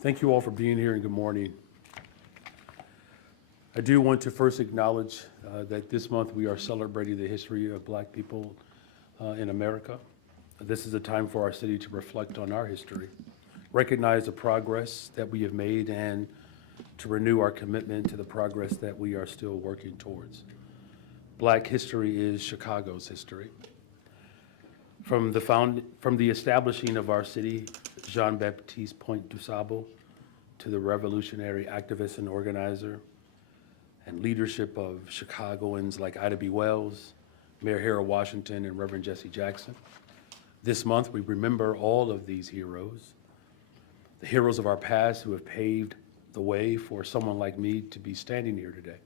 Thank you all for being here and good morning. I do want to first acknowledge that this month we are celebrating the history of Black people in America. This is a time for our city to reflect on our history, recognize the progress that we have made, and to renew our commitment to the progress that we are still working towards. Black history is Chicago's history. From the establishing of our city, Jean-Baptiste Point du Sable, to the revolutionary activist and organizer and leadership of Chicagoans like Ida B. Wells, Mayor Harold Washington, and Reverend Jesse Jackson. This month, we remember all of these heroes, the heroes of our past who have paved the way for someone like me to be standing here today.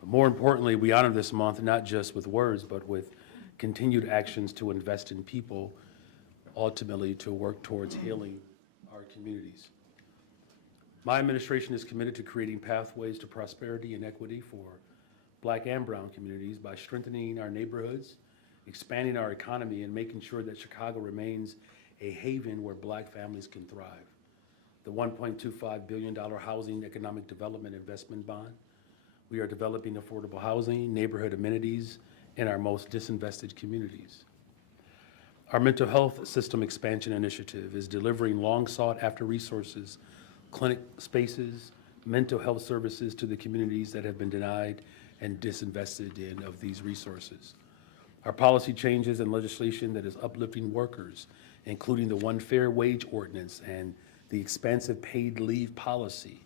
But more importantly, we honor this month not just with words, but with continued actions to invest in people, ultimately to work towards healing our communities. My administration is committed to creating pathways to prosperity and equity for Black and brown communities by strengthening our neighborhoods, expanding our economy, and making sure that Chicago remains a haven where Black families can thrive. The $1.25 billion Housing Economic Development Investment Bond. We are developing affordable housing, neighborhood amenities in our most disinvested communities. Our mental health system expansion initiative is delivering long sought after resources, clinic spaces, mental health services to the communities that have been denied and disinvested in of these resources. Our policy changes and legislation that is uplifting workers, including the One Fair Wage Ordinance and the expansive paid leave policy,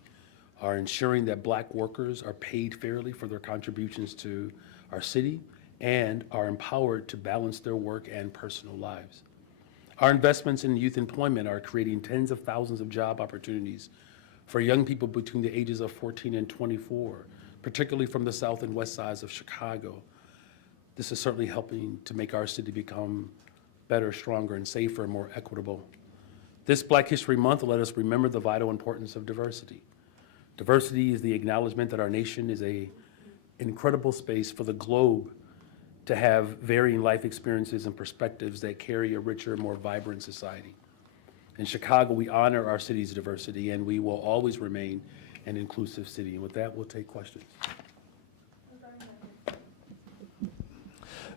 are ensuring that Black workers are paid fairly for their contributions to our city and are empowered to balance their work and personal lives. Our investments in youth employment are creating tens of thousands of job opportunities for young people between the ages of 14 and 24, particularly from the south and west sides of Chicago. This is certainly helping to make our city become better, stronger, and safer, and more equitable. This Black History Month let us remember the vital importance of diversity. Diversity is the acknowledgement that our nation is an incredible space for the globe to have varying life experiences and perspectives that carry a richer, more vibrant society. In Chicago, we honor our city's diversity, and we will always remain an inclusive city. And with that, we'll take questions.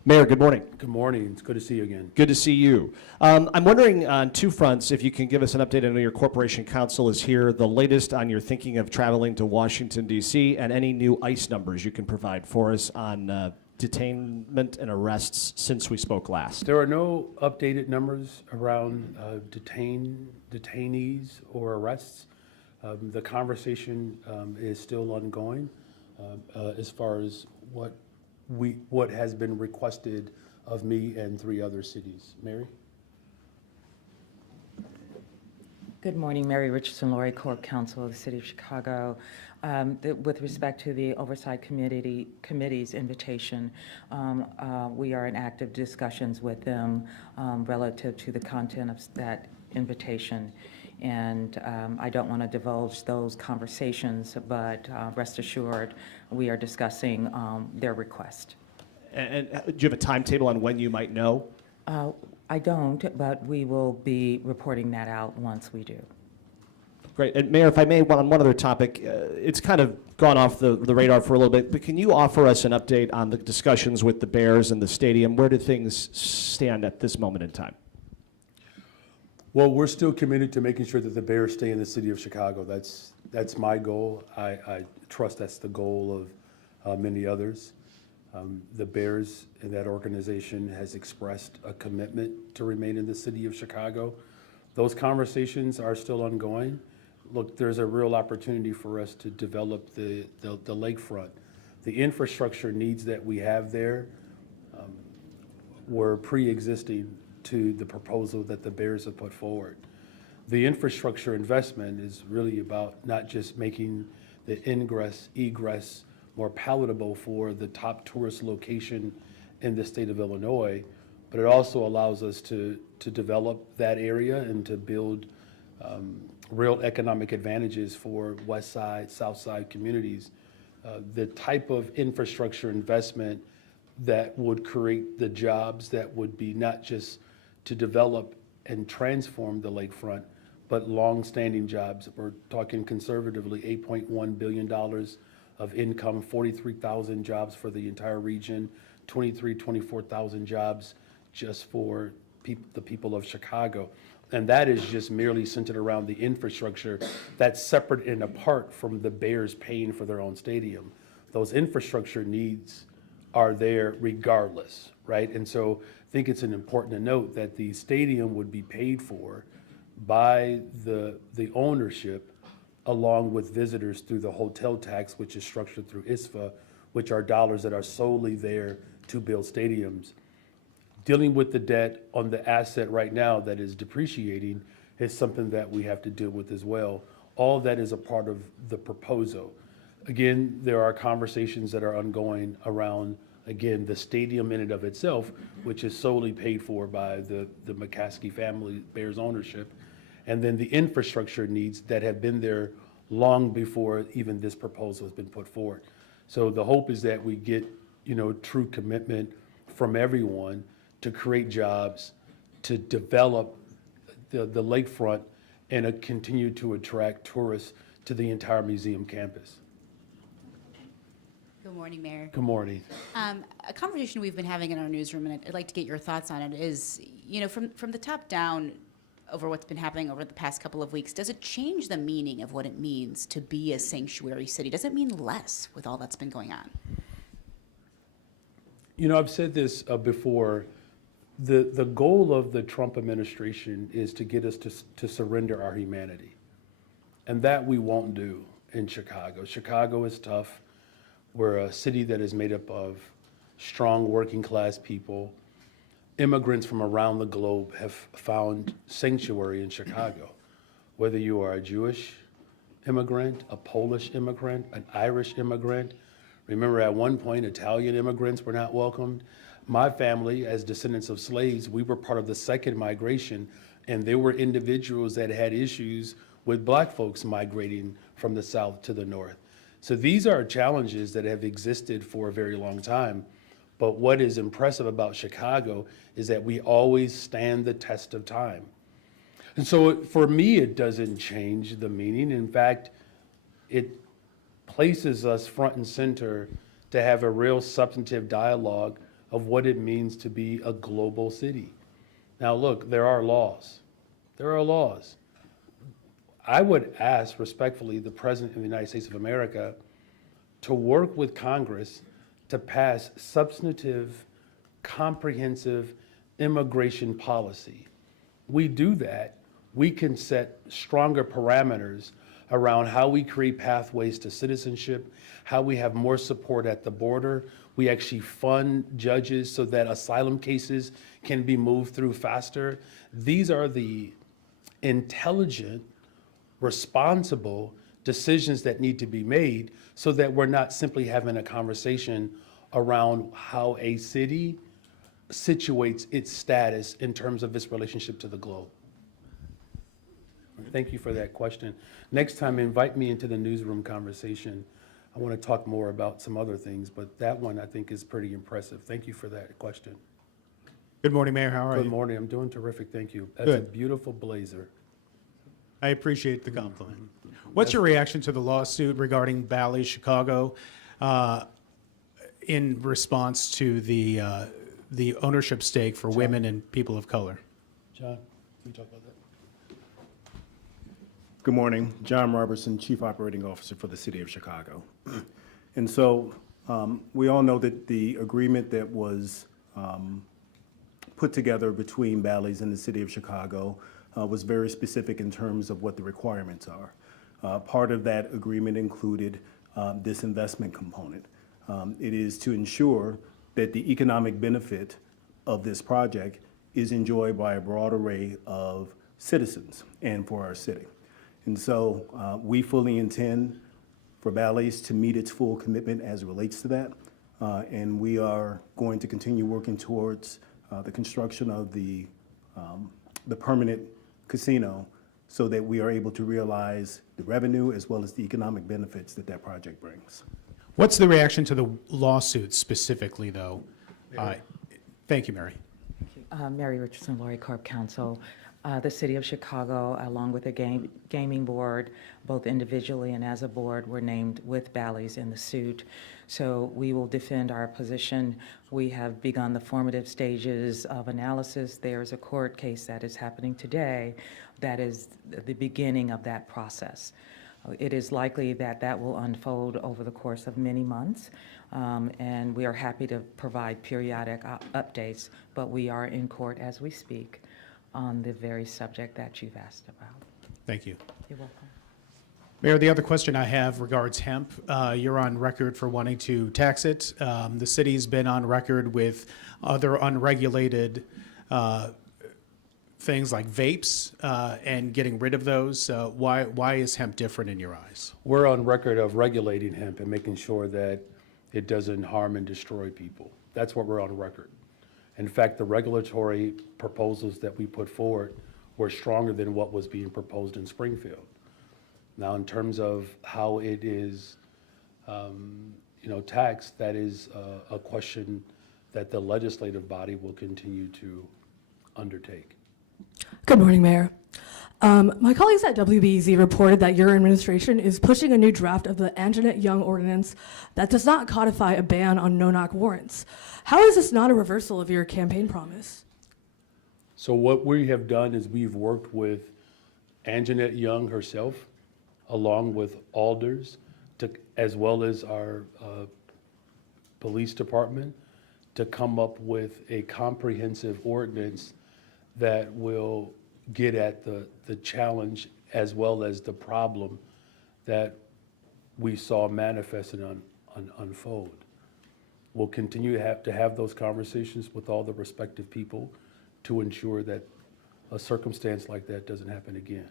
Mayor, good morning. Good morning. It's good to see you again. Good to see you. I'm wondering on two fronts if you can give us an update. I know your corporation counsel is here. The latest on your thinking of traveling to Washington, D.C., and any new ICE numbers you can provide for us on detainment and arrests since we spoke last. There are no updated numbers around detainees or arrests. The conversation is still ongoing as far as what has been requested of me and 3 other cities. Mary? Good morning, Mary Richardson, Laurie, Court Counsel of the City of Chicago. With respect to the Oversight Committee's invitation, we are in active discussions with them relative to the content of that invitation. And I don't want to divulge those conversations, but rest assured, we are discussing their request. And do you have a timetable on when you might know? I don't, but we will be reporting that out once we do. Great. And Mayor, if I may, on one other topic, it's kind of gone off the radar for a little bit, but can you offer us an update on the discussions with the Bears and the stadium? Where do things stand at this moment in time? Well, we're still committed to making sure that the Bears stay in the city of Chicago. That's my goal. I trust that's the goal of many others. The Bears and that organization has expressed a commitment to remain in the city of Chicago. Those conversations are still ongoing. Look, there's a real opportunity for us to develop the lakefront. The infrastructure needs that we have there were pre-existing to the proposal that the Bears have put forward. The infrastructure investment is really about not just making the ingress, egress more palatable for the top tourist location in the state of Illinois, but it also allows us to develop that area and to build real economic advantages for West Side, South Side communities. The type of infrastructure investment that would create the jobs that would be not just to develop and transform the lakefront, but long-standing jobs. We're talking conservatively $8.1 billion of income, 43,000 jobs for the entire region, 24,000 jobs just for the people of Chicago. And that is just merely centered around the infrastructure that's separate and apart from the Bears paying for their own stadium. Those infrastructure needs are there regardless, right? And so I think it's important to note that the stadium would be paid for by the ownership along with visitors through the hotel tax, which is structured through ISFA, which are dollars that are solely there to build stadiums. Dealing with the debt on the asset right now that is depreciating is something that we have to deal with as well. All of that is a part of the proposal. Again, there are conversations that are ongoing around, again, the stadium in and of itself, which is solely paid for by the McCaskey family, Bears ownership, and then the infrastructure needs that have been there long before even this proposal has been put forward. So the hope is that we get, true commitment from everyone to create jobs, to develop the lakefront, and continue to attract tourists to the entire museum campus. Good morning, Mayor. Good morning. A conversation we've been having in our newsroom, and I'd like to get your thoughts on it, is, from the top down over what's been happening over the past couple of weeks, does it change the meaning of what it means to be a sanctuary city? Does it mean less with all that's been going on? I've said this before. The goal of the Trump administration is to get us to surrender our humanity. And that we won't do in Chicago. Chicago is tough. We're a city that is made up of strong working class people. Immigrants from around the globe have found sanctuary in Chicago. Whether you are a Jewish immigrant, a Polish immigrant, an Irish immigrant. Remember at one point, Italian immigrants were not welcomed. My family, as descendants of slaves, we were part of the second migration, and there were individuals that had issues with black folks migrating from the south to the north. So these are challenges that have existed for a very long time. But what is impressive about Chicago is that we always stand the test of time. And so for me, it doesn't change the meaning. In fact, it places us front and center to have a real substantive dialogue of what it means to be a global city. Now, look, there are laws. There are laws. I would ask respectfully the President of the United States of America to work with Congress to pass substantive, comprehensive immigration policy. We do that, we can set stronger parameters around how we create pathways to citizenship, how we have more support at the border. We actually fund judges so that asylum cases can be moved through faster. These are the intelligent, responsible decisions that need to be made so that we're not simply having a conversation around how a city situates its status in terms of its relationship to the globe. Thank you for that question. Next time, invite me into the newsroom conversation. I want to talk more about some other things, but that one I think is pretty impressive. Thank you for that question. Good morning, Mayor. How are you? Good morning. I'm doing terrific. Thank you. That's a Good. beautiful blazer. I appreciate the compliment. What's your reaction to the lawsuit regarding Bally's Chicago in response to the ownership stake for women and people of color? John, can you talk about that? Good morning. John Robertson, Chief Operating Officer for the City of Chicago. And so we all know that the agreement that was put together between Bally's and the City of Chicago was very specific in terms of what the requirements are. Part of that agreement included this investment component. It is to ensure that the economic benefit of this project is enjoyed by a broad array of citizens and for our city. And so we fully intend for Bally's to meet its full commitment as it relates to that. And we are going to continue working towards the construction of the permanent casino so that we are able to realize the revenue as well as the economic benefits that that project brings. What's the reaction to the lawsuit specifically, though? Thank you, Mary. Mary Richardson, Laurie Corp. Counsel. The City of Chicago, along with the Gaming Board, both individually and as a board, were named with Bally's in the suit. So we will defend our position. We have begun the formative stages of analysis. There's a court case that is happening today that is the beginning of that process. It is likely that that will unfold over the course of many months, and we are happy to provide periodic updates, but we are in court as we speak on the very subject that you've asked about. Thank you. You're welcome. Mayor, the other question I have regards hemp. You're on record for wanting to tax it. The city's been on record with other unregulated things like vapes and getting rid of those. Why is hemp different in your eyes? We're on record of regulating hemp and making sure that it doesn't harm and destroy people. That's what we're on record. In fact, the regulatory proposals that we put forward were stronger than what was being proposed in Springfield. Now, in terms of how it is, taxed, that is a question that the legislative body will continue to undertake. Good morning, Mayor. My colleagues at WBEZ reported that your administration is pushing a new draft of the Anjanette Young ordinance that does not codify a ban on no-knock warrants. How is this not a reversal of your campaign promise? So what we have done is we've worked with Anjanette Young herself, along with alders, as well as our police department, to come up with a comprehensive ordinance that will get at the challenge as well as the problem that we saw manifested unfold. We'll continue to have those conversations with all the respective people to ensure that a circumstance like that doesn't happen again.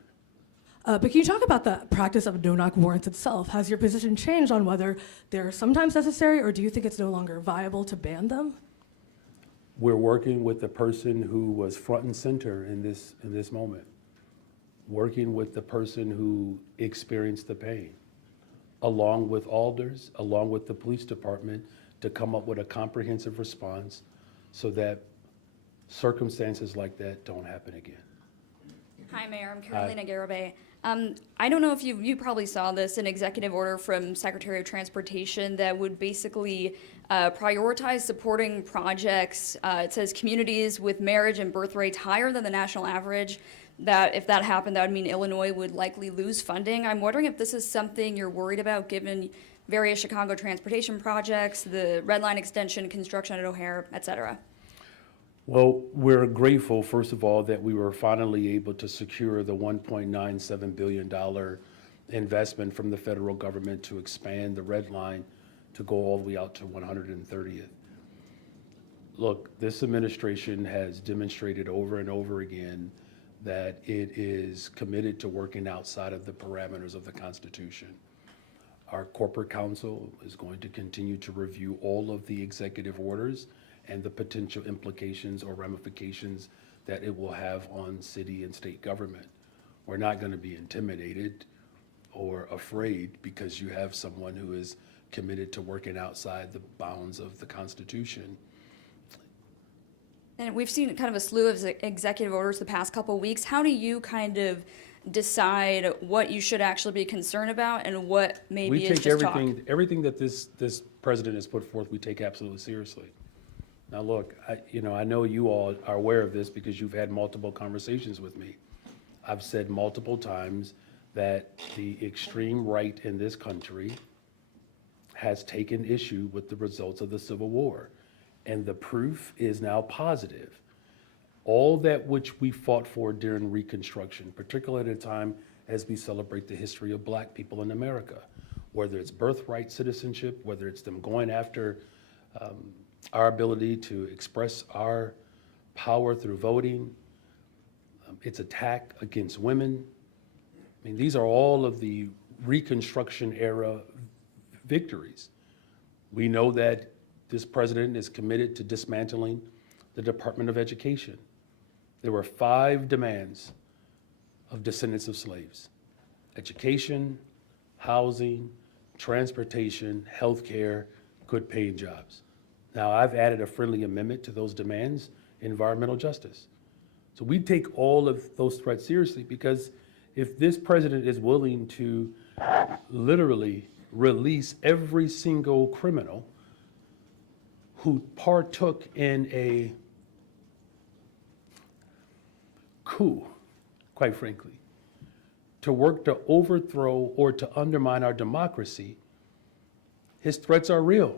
But can you talk about the practice of no-knock warrants itself? Has your position changed on whether they're sometimes necessary, or do you think it's no longer viable to ban them? We're working with the person who was front and center in this moment, working with the person who experienced the pain, along with alders, along with the police department, to come up with a comprehensive response so that circumstances like that don't happen again. Hi, Mayor. I'm Carolina Garibay. I don't know if you probably saw this, an executive order from Secretary of Transportation that would basically prioritize supporting projects. It says communities with marriage and birth rates higher than the national average. That if that happened, that would mean Illinois would likely lose funding. I'm wondering if this is something you're worried about, given various Chicago transportation projects, the Red Line extension, construction at O'Hare, et cetera. Well, we're grateful, first of all, that we were finally able to secure the $1.97 billion investment from the federal government to expand the Red Line to go all the way out to 130th. Look, this administration has demonstrated over and over again that it is committed to working outside of the parameters of the Constitution. Our corporate counsel is going to continue to review all of the executive orders and the potential implications or ramifications that it will have on city and state government. We're not going to be intimidated or afraid because you have someone who is committed to working outside the bounds of the Constitution. And we've seen kind of a slew of executive orders the past couple of weeks. How do you kind of decide what you should actually be concerned about and what maybe is just talk? Everything that this president has put forth, we take absolutely seriously. Now, look, I know you all are aware of this because you've had multiple conversations with me. I've said multiple times that the extreme right in this country has taken issue with the results of the Civil War, and the proof is now positive. All that which we fought for during Reconstruction, particularly at a time as we celebrate the history of Black people in America, whether it's birthright citizenship, whether it's them going after our ability to express our power through voting, its attack against women. I mean, these are all of the Reconstruction era victories. We know that this president is committed to dismantling the Department of Education. There were 5 demands of descendants of slaves: education, housing, transportation, healthcare, good paying jobs. Now, I've added a friendly amendment to those demands, environmental justice. So we take all of those threats seriously, because if this president is willing to literally release every single criminal who partook in a coup, quite frankly, to work to overthrow or to undermine our democracy, his threats are real.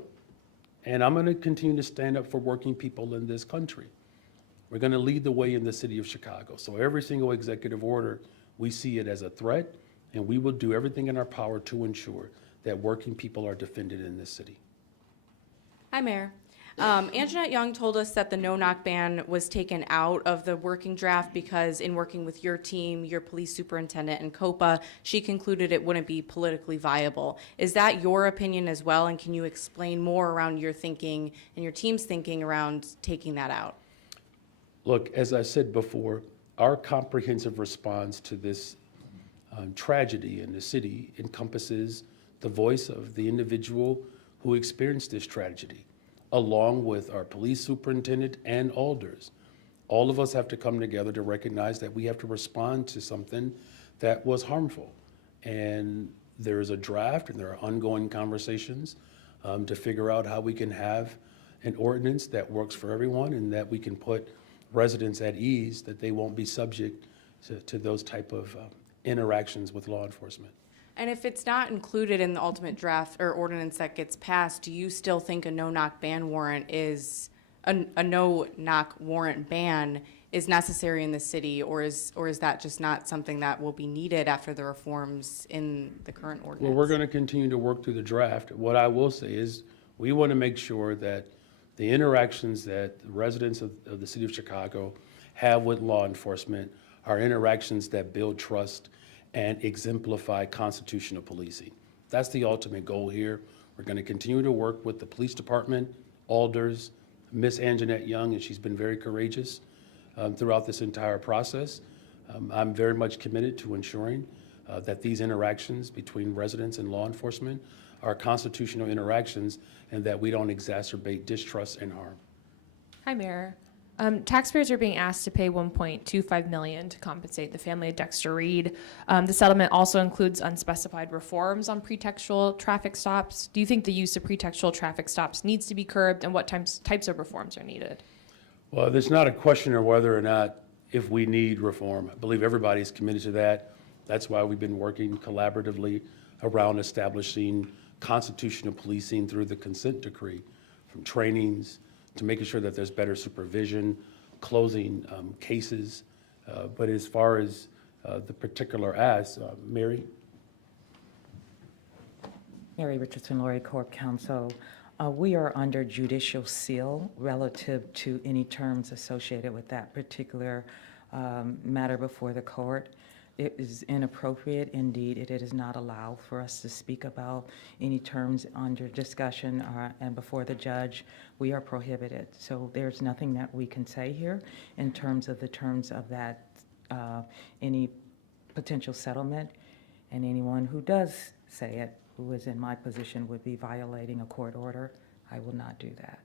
And I'm going to continue to stand up for working people in this country. We're going to lead the way in the city of Chicago. So every single executive order, we see it as a threat, and we will do everything in our power to ensure that working people are defended in this city. Hi, Mayor. Anjanette Young told us that the no-knock ban was taken out of the working draft because in working with your team, your police superintendent, and COPA, she concluded it wouldn't be politically viable. Is that your opinion as well, and can you explain more around your thinking and your team's thinking around taking that out? Look, as I said before, our comprehensive response to this tragedy in the city encompasses the voice of the individual who experienced this tragedy, along with our police superintendent and alders. All of us have to come together to recognize that we have to respond to something that was harmful. And there is a draft and there are ongoing conversations to figure out how we can have an ordinance that works for everyone and that we can put residents at ease that they won't be subject to those type of interactions with law enforcement. And if it's not included in the ultimate draft or ordinance that gets passed, do you still think a no-knock ban warrant is, a no-knock warrant ban is necessary in the city, or is that just not something that will be needed after the reforms in the current ordinance? Well, we're going to continue to work through the draft. What I will say is we want to make sure that the interactions that the residents of the city of Chicago have with law enforcement are interactions that build trust and exemplify constitutional policing. That's the ultimate goal here. We're going to continue to work with the police department, alders, Miss Anjanette Young, and she's been very courageous throughout this entire process. I'm very much committed to ensuring that these interactions between residents and law enforcement are constitutional interactions and that we don't exacerbate distrust and harm. Hi, Mayor. Taxpayers are being asked to pay $1.25 million to compensate the family of Dexter Reed. The settlement also includes unspecified reforms on pretextual traffic stops. Do you think the use of pretextual traffic stops needs to be curbed, and what types of reforms are needed? Well, there's not a question of whether or not if we need reform. I believe everybody's committed to that. That's why we've been working collaboratively around establishing constitutional policing through the consent decree, from trainings to making sure that there's better supervision, closing cases. But as far as the particular ask, Mary? Mary Richardson, Laurie Corp. Counsel. We are under judicial seal relative to any terms associated with that particular matter before the court. It is inappropriate, indeed, it is not allowed for us to speak about any terms under discussion and before the judge. We are prohibited. So there's nothing that we can say here in terms of the terms of that, any potential settlement. And anyone who does say it, who is in my position, would be violating a court order. I will not do that.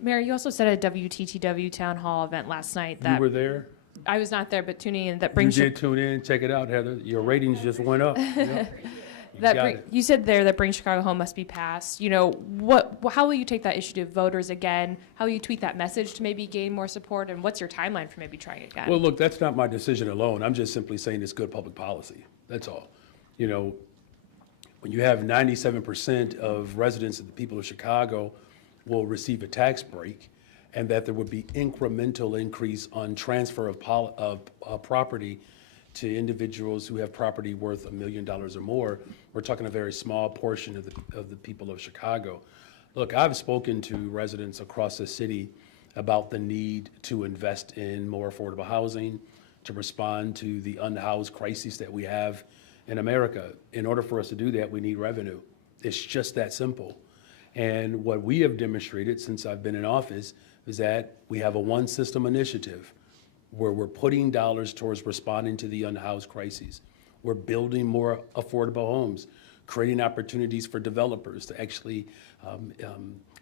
Mayor, you also said at a WTTW town hall event last night that You were there? I was not there, but tuning in that You brings did tune in, check it out, Heather. Your ratings just went up. Yep. You got it. you said there that Bring Chicago Home must be passed. You know, how will you take that issue to voters again? How will you tweak that message to maybe gain more support? And what's your timeline for maybe trying it again? Well, look, that's not my decision alone. I'm just simply saying it's good public policy. That's all. You know, when you have 97% of residents of the people of Chicago will receive a tax break, and that there would be incremental increase on transfer of property to individuals who have property worth $1 million or more, we're talking a very small portion of the people of Chicago. Look, I've spoken to residents across the city about the need to invest in more affordable housing, to respond to the unhoused crises that we have in America. In order for us to do that, we need revenue. It's just that simple. And what we have demonstrated since I've been in office is that we have a one system initiative where we're putting dollars towards responding to the unhoused crises. We're building more affordable homes, creating opportunities for developers to actually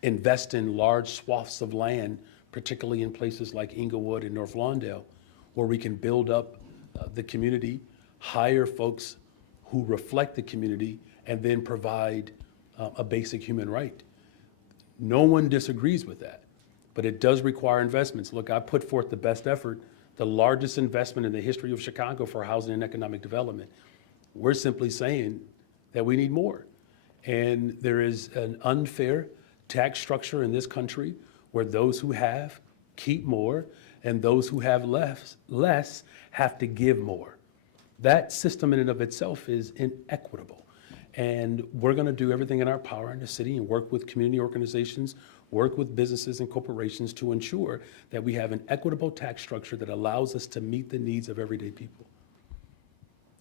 invest in large swaths of land particularly in places like Inglewood and North Lawndale, where we can build up the community, hire folks who reflect the community, and then provide a basic human right. No one disagrees with that, but it does require investments. Look, I put forth the best effort, the largest investment in the history of Chicago for housing and economic development. We're simply saying that we need more. And there is an unfair tax structure in this country where those who have keep more and those who have less have to give more. That system in and of itself is inequitable. And we're going to do everything in our power in the city and work with community organizations, work with businesses and corporations to ensure that we have an equitable tax structure that allows us to meet the needs of everyday people.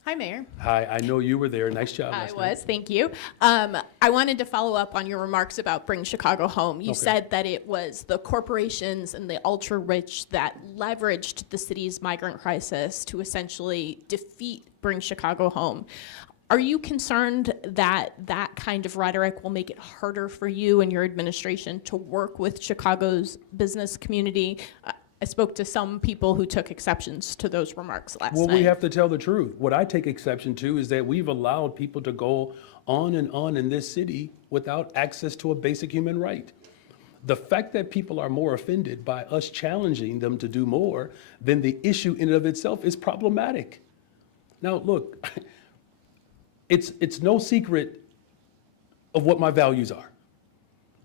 Hi, Mayor. Hi, I know you were there. Nice job. I was, thank you. I wanted to follow up on your remarks about Bring Chicago Home. You said that it was the corporations and the ultra-rich that leveraged the city's migrant crisis to essentially defeat Bring Chicago Home. Are you concerned that that kind of rhetoric will make it harder for you and your administration to work with Chicago's business community? I spoke to some people who took exceptions to those remarks last night. Well, we have to tell the truth. What I take exception to is that we've allowed people to go on in this city without access to a basic human right. The fact that people are more offended by us challenging them to do more than the issue in and of itself is problematic. Now, look, it's no secret of what my values are.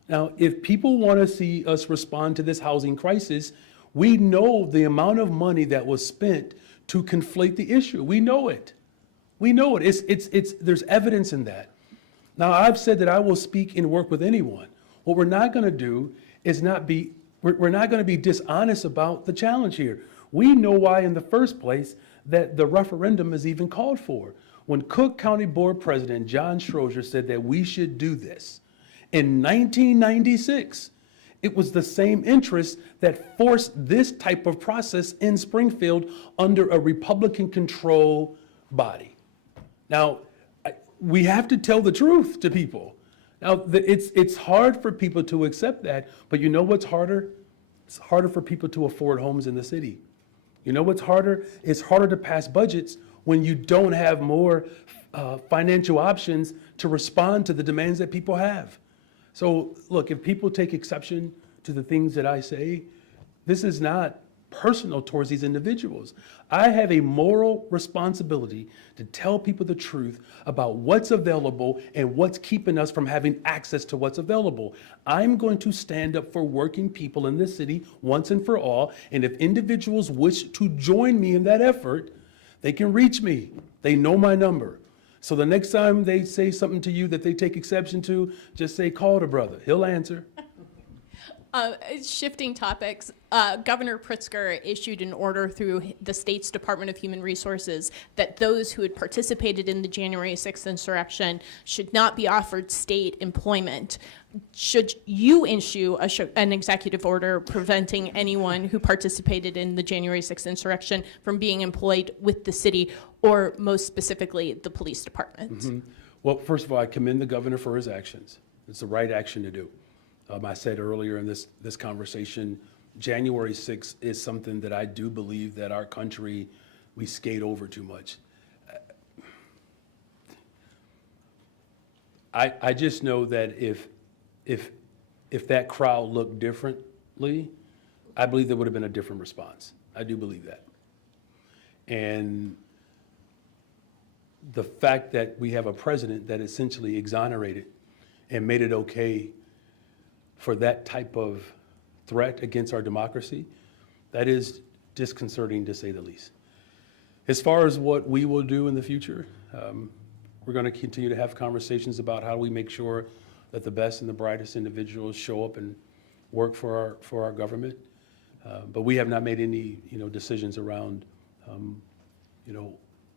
Now, if people want to see us respond to this housing crisis, we know the amount of money that was spent to conflate the issue. We know it. We know it. There's evidence in that. Now, I've said that I will speak and work with anyone. What we're not going to do is we're not going to be dishonest about the challenge here. We know why in the first place that the referendum is even called for. When Cook County Board President John Strozier said that we should do this in 1996, it was the same interest that forced this type of process in Springfield under a Republican control body. Now, we have to tell the truth to people. Now, it's hard for people to accept that, but you know what's harder? It's harder for people to afford homes in the city. You know what's harder? It's harder to pass budgets when you don't have more financial options to respond to the demands that people have. So look, if people take exception to the things that I say, this is not personal towards these individuals. I have a moral responsibility to tell people the truth about what's available and what's keeping us from having access to what's available. I'm going to stand up for working people in this city once and for all, and if individuals wish to join me in that effort, they can reach me. They know my number. So the next time they say something to you that they take exception to, just say, call the brother. He'll answer. Shifting topics, Governor Pritzker issued an order through the state's Department of Human Resources that those who had participated in the January 6th insurrection should not be offered state employment. Should you issue an executive order preventing anyone who participated in the January 6th insurrection from being employed with the city, or most specifically, the police department? Mm-hmm. Well, first of all, I commend the governor for his actions. It's the right action to do. I said earlier in this conversation, January 6th is something that I do believe that our country, we skate over too much. I just know that if that crowd looked differently, I believe there would have been a different response. I do believe that. And the fact that we have a president that essentially exonerated and made it okay for that type of threat against our democracy, that is disconcerting to say the least. As far as what we will do in the future, we're going to continue to have conversations about how we make sure that the best and the brightest individuals show up and work for our government. But we have not made any decisions around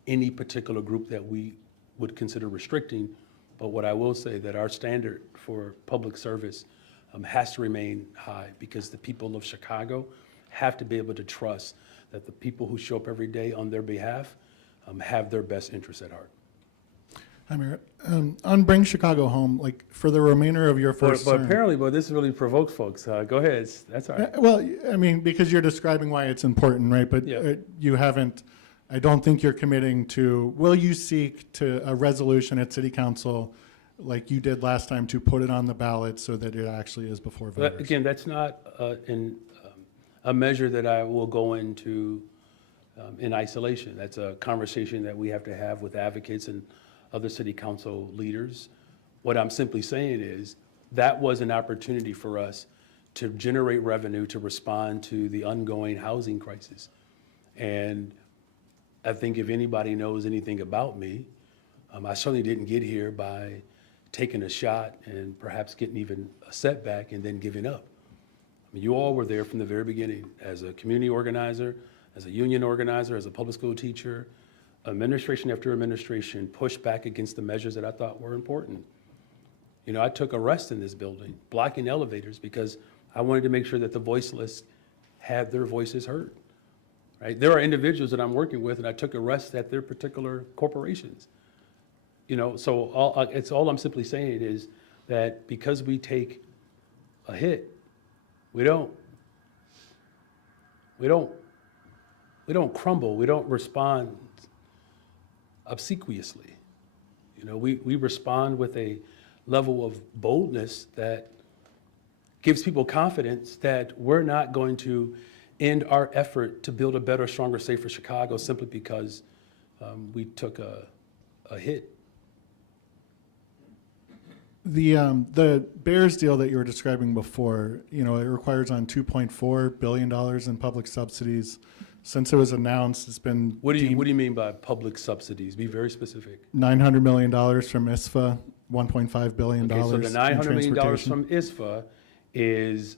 any particular group that we would consider restricting. But what I will say that our standard for public service has to remain high, because the people of Chicago have to be able to trust that the people who show up every day on their behalf have their best interests at heart. Hi, Mayor. On Bring Chicago Home, like for the remainder of your first But term. apparently, this really provokes folks. Go ahead, that's all right. Well, I mean, because you're describing why it's important, right? But Yeah. you haven't, I don't think you're committing to, will you seek to a resolution at City Council like you did last time to put it on the ballot so that it actually is before But voters? again, that's not a measure that I will go into in isolation. That's a conversation that we have to have with advocates and other city council leaders. What I'm simply saying is that was an opportunity for us to generate revenue to respond to the ongoing housing crisis. And I think if anybody knows anything about me, I certainly didn't get here by taking a shot and perhaps getting even a setback and then giving up. I mean, you all were there from the very beginning as a community organizer, as a union organizer, as a public school teacher. Administration after administration pushed back against the measures that I thought were important. You know, I took arrests in this building, blocking elevators because I wanted to make sure that the voiceless had their voices heard, right? There are individuals that I'm working with and I took arrests at their particular corporations. You know, so all I'm simply saying is that because we take a hit, we don't crumble, we don't respond obsequiously. You know, we respond with a level of boldness that gives people confidence that we're not going to end our effort to build a better, stronger, safer Chicago simply because we took a hit. The Bears deal that you were describing before, you know, it requires on $2.4 billion in public subsidies. Since it was announced, it's been What do you mean by public subsidies? Be very specific. $900 million from ISFA, $1.5 billion Okay, so the in $900 million transportation. from ISFA is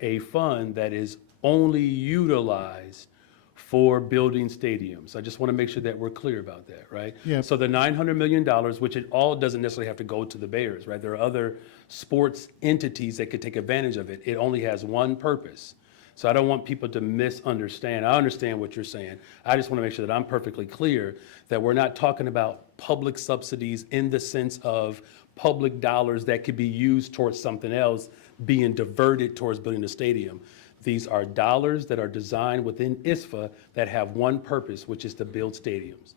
a fund that is only utilized for building stadiums. I just want to make sure that we're clear about that, right? Yeah. So the $900 million, which it all doesn't necessarily have to go to the Bears, right? There are other sports entities that could take advantage of it. It only has one purpose. So I don't want people to misunderstand. I understand what you're saying. I just want to make sure that I'm perfectly clear that we're not talking about public subsidies in the sense of public dollars that could be used towards something else being diverted towards building a stadium. These are dollars that are designed within ISFA that have one purpose, which is to build stadiums.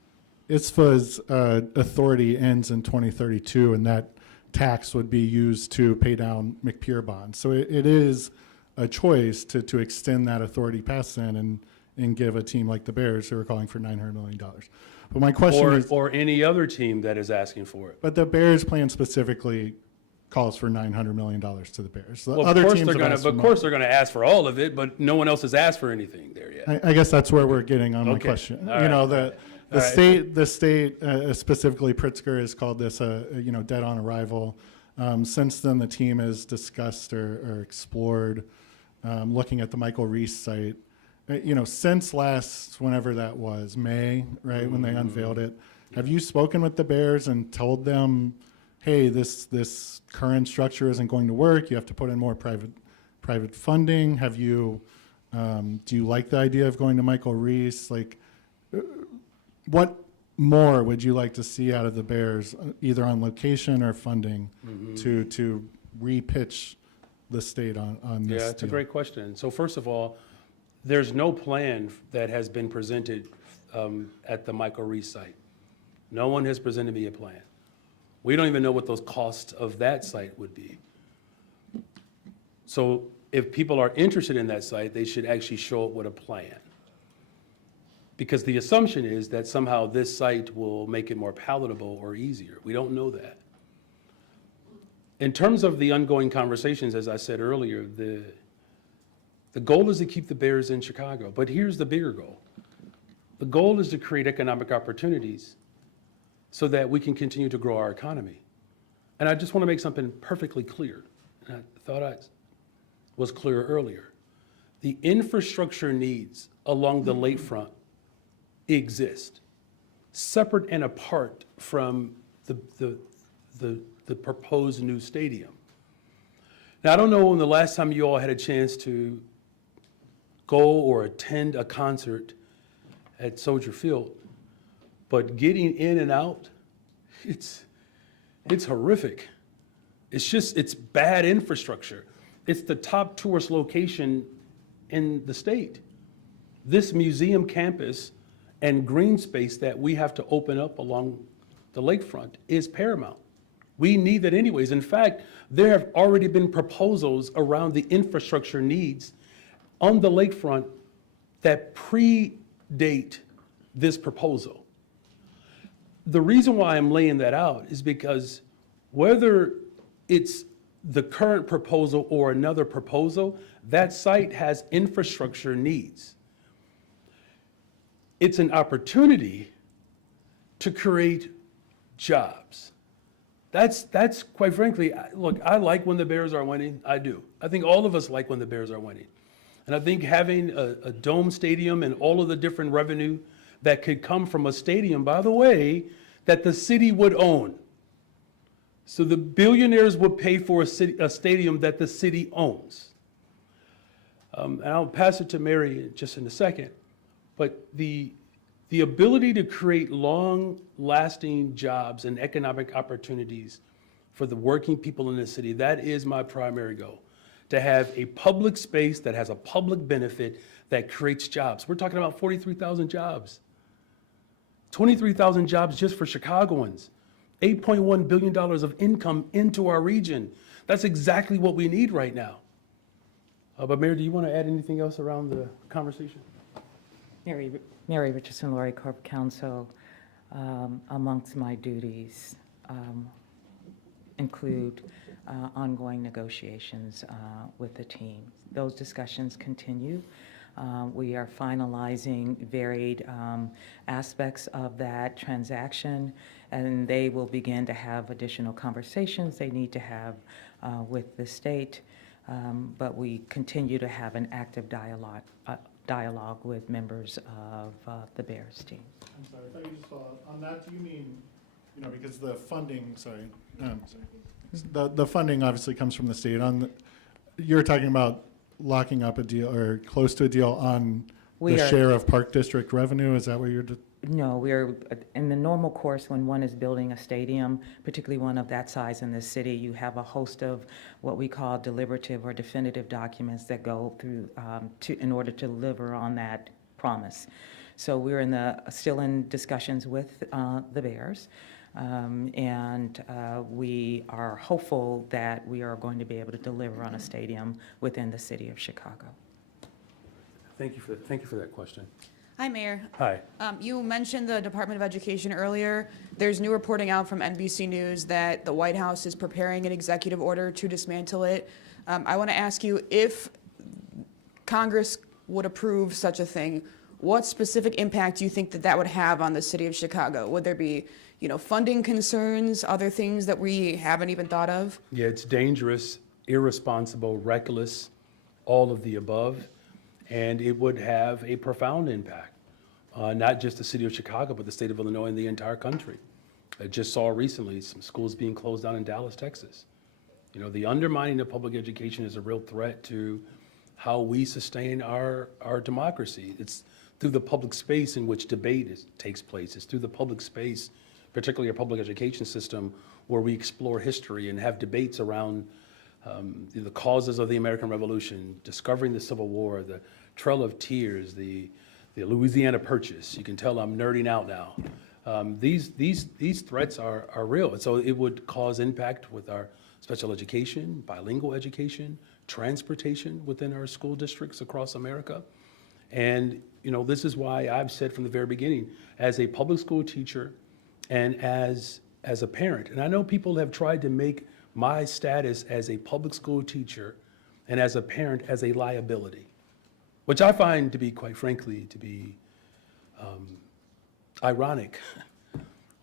ISFA's authority ends in 2032, and that tax would be used to pay down McPier bonds. So it is a choice to extend that authority past then and give a team like the Bears, who are calling for $900 million. But my question is, Or any other team that is asking for it. but the Bears plan specifically calls for $900 million to the Bears. The Well, other of course teams they're have gonna, asked for of more. course they're gonna ask for all of it, but no one else has asked for anything there yet. I guess that's where we're getting on my Okay. question. All You know, right. the All right. state, specifically Pritzker, has called this dead on arrival. Since then, the team has discussed or explored looking at the Michael Reese site. Since last, whenever that was, May, right, when they unveiled it, have you spoken with the Bears and told them, hey, this current structure isn't going to work, you have to put in more private funding? Have you, do you like the idea of going to Michael Reese? Like, what more would you like to see out of the Bears, either on location or funding, to re-pitch the state on this Yeah, it's a deal? great question. So first of all, there's no plan that has been presented at the Michael Reese site. No one has presented me a plan. We don't even know what those costs of that site would be. So if people are interested in that site, they should actually show up with a plan. Because the assumption is that somehow this site will make it more palatable or easier. We don't know that. In terms of the ongoing conversations, as I said earlier, the goal is to keep the Bears in Chicago. But here's the bigger goal. The goal is to create economic opportunities so that we can continue to grow our economy. And I just want to make something perfectly clear. And I thought I was clear earlier. The infrastructure needs along the lakefront exist, separate and apart from the proposed new stadium. Now, I don't know when the last time you all had a chance to go or attend a concert at Soldier Field, but getting in and out it's horrific. It's bad infrastructure. It's the top tourist location in the state. This museum campus and green space that we have to open up along the lakefront is paramount. We need that anyways. In fact, there have already been proposals around the infrastructure needs on the lakefront that predate this proposal. The reason why I'm laying that out is because whether it's the current proposal or another proposal, that site has infrastructure needs. It's an opportunity to create jobs. That's quite frankly, look, I like when the Bears are winning, I do. I think all of us like when the Bears are winning. And I think having a dome stadium and all of the different revenue that could come from a stadium, by the way, that the city would own. So the billionaires would pay for a stadium that the city owns. And I'll pass it to Mary just in a second. But the ability to create long-lasting jobs and economic opportunities for the working people in the city, that is my primary goal. To have a public space that has a public benefit that creates jobs. We're talking about 43,000 jobs. 23,000 jobs just for Chicagoans. $8.1 billion of income into our region. That's exactly what we need right now. But Mayor, do you want to add anything else around the conversation? Mary Richardson, Laurie Corp Counsel. Amongst my duties include ongoing negotiations with the team. Those discussions continue. We are finalizing varied aspects of that transaction, and they will begin to have additional conversations they need to have with the state. But we continue to have an active dialogue with members of the Bears team. I'm sorry, I thought you just on that, do you mean, because the funding, the funding obviously comes from the state. You're talking about locking up a deal or close to a deal on the share of Park District revenue? Is that what you're? No, we're in the normal course when one is building a stadium, particularly one of that size in this city, you have a host of what we call deliberative or definitive documents that go through in order to deliver on that promise. So we're still in discussions with the Bears. And we are hopeful that we are going to be able to deliver on a stadium within the city of Chicago. Thank you for that question. Hi, Mayor. Hi. You mentioned the Department of Education earlier. There's new reporting out from NBC News that the White House is preparing an executive order to dismantle it. I want to ask you, if Congress would approve such a thing, what specific impact do you think that would have on the city of Chicago? Would there be funding concerns, other things that we haven't even thought of? Yeah, it's dangerous, irresponsible, reckless, all of the above, and it would have a profound impact, not just the city of Chicago, but the state of Illinois and the entire country. I just saw recently some schools being closed down in Dallas, Texas. The undermining of public education is a real threat to how we sustain our democracy. It's through the public space in which debate takes place. It's through the public space, particularly our public education system, where we explore history and have debates around the causes of the American Revolution, discovering the Civil War, the Trail of Tears, the Louisiana Purchase. You can tell I'm nerding out now. These threats are real, and so it would cause impact with our special education, bilingual education, transportation within our school districts across America. And this is why I've said from the very beginning, as a public school teacher and as a parent, and I know people have tried to make my status as a public school teacher and as a parent as a liability, which I find to be, quite frankly, to be ironic.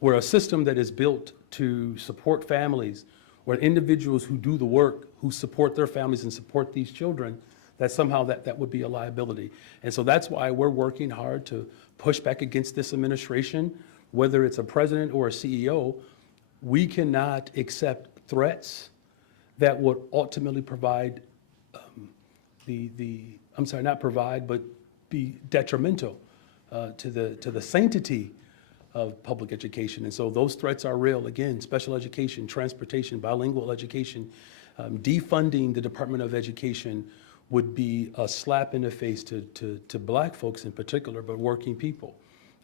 We're a system that is built to support families, where individuals who do the work, who support their families and support these children, that somehow that would be a liability. And so that's why we're working hard to push back against this administration, whether it's a president or a CEO. We cannot accept threats that would ultimately provide but be detrimental to the sanctity of public education. And so those threats are real. Again, special education, transportation, bilingual education, defunding the Department of Education would be a slap in the face to black folks in particular, but working people.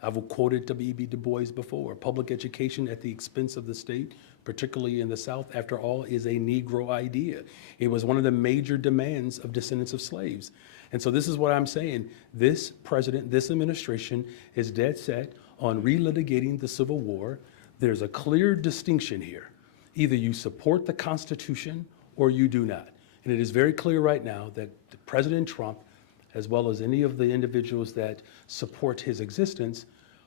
I've quoted W.E.B. Du Bois before. Public education at the expense of the state, particularly in the South, after all, is a Negro idea. It was one of the major demands of descendants of slaves. And so this is what I'm saying. This president, this administration is dead set on relitigating the Civil War. There's a clear distinction here. Either you support the Constitution or you do not. And it is very clear right now that President Trump, as well as any of the individuals that support his existence,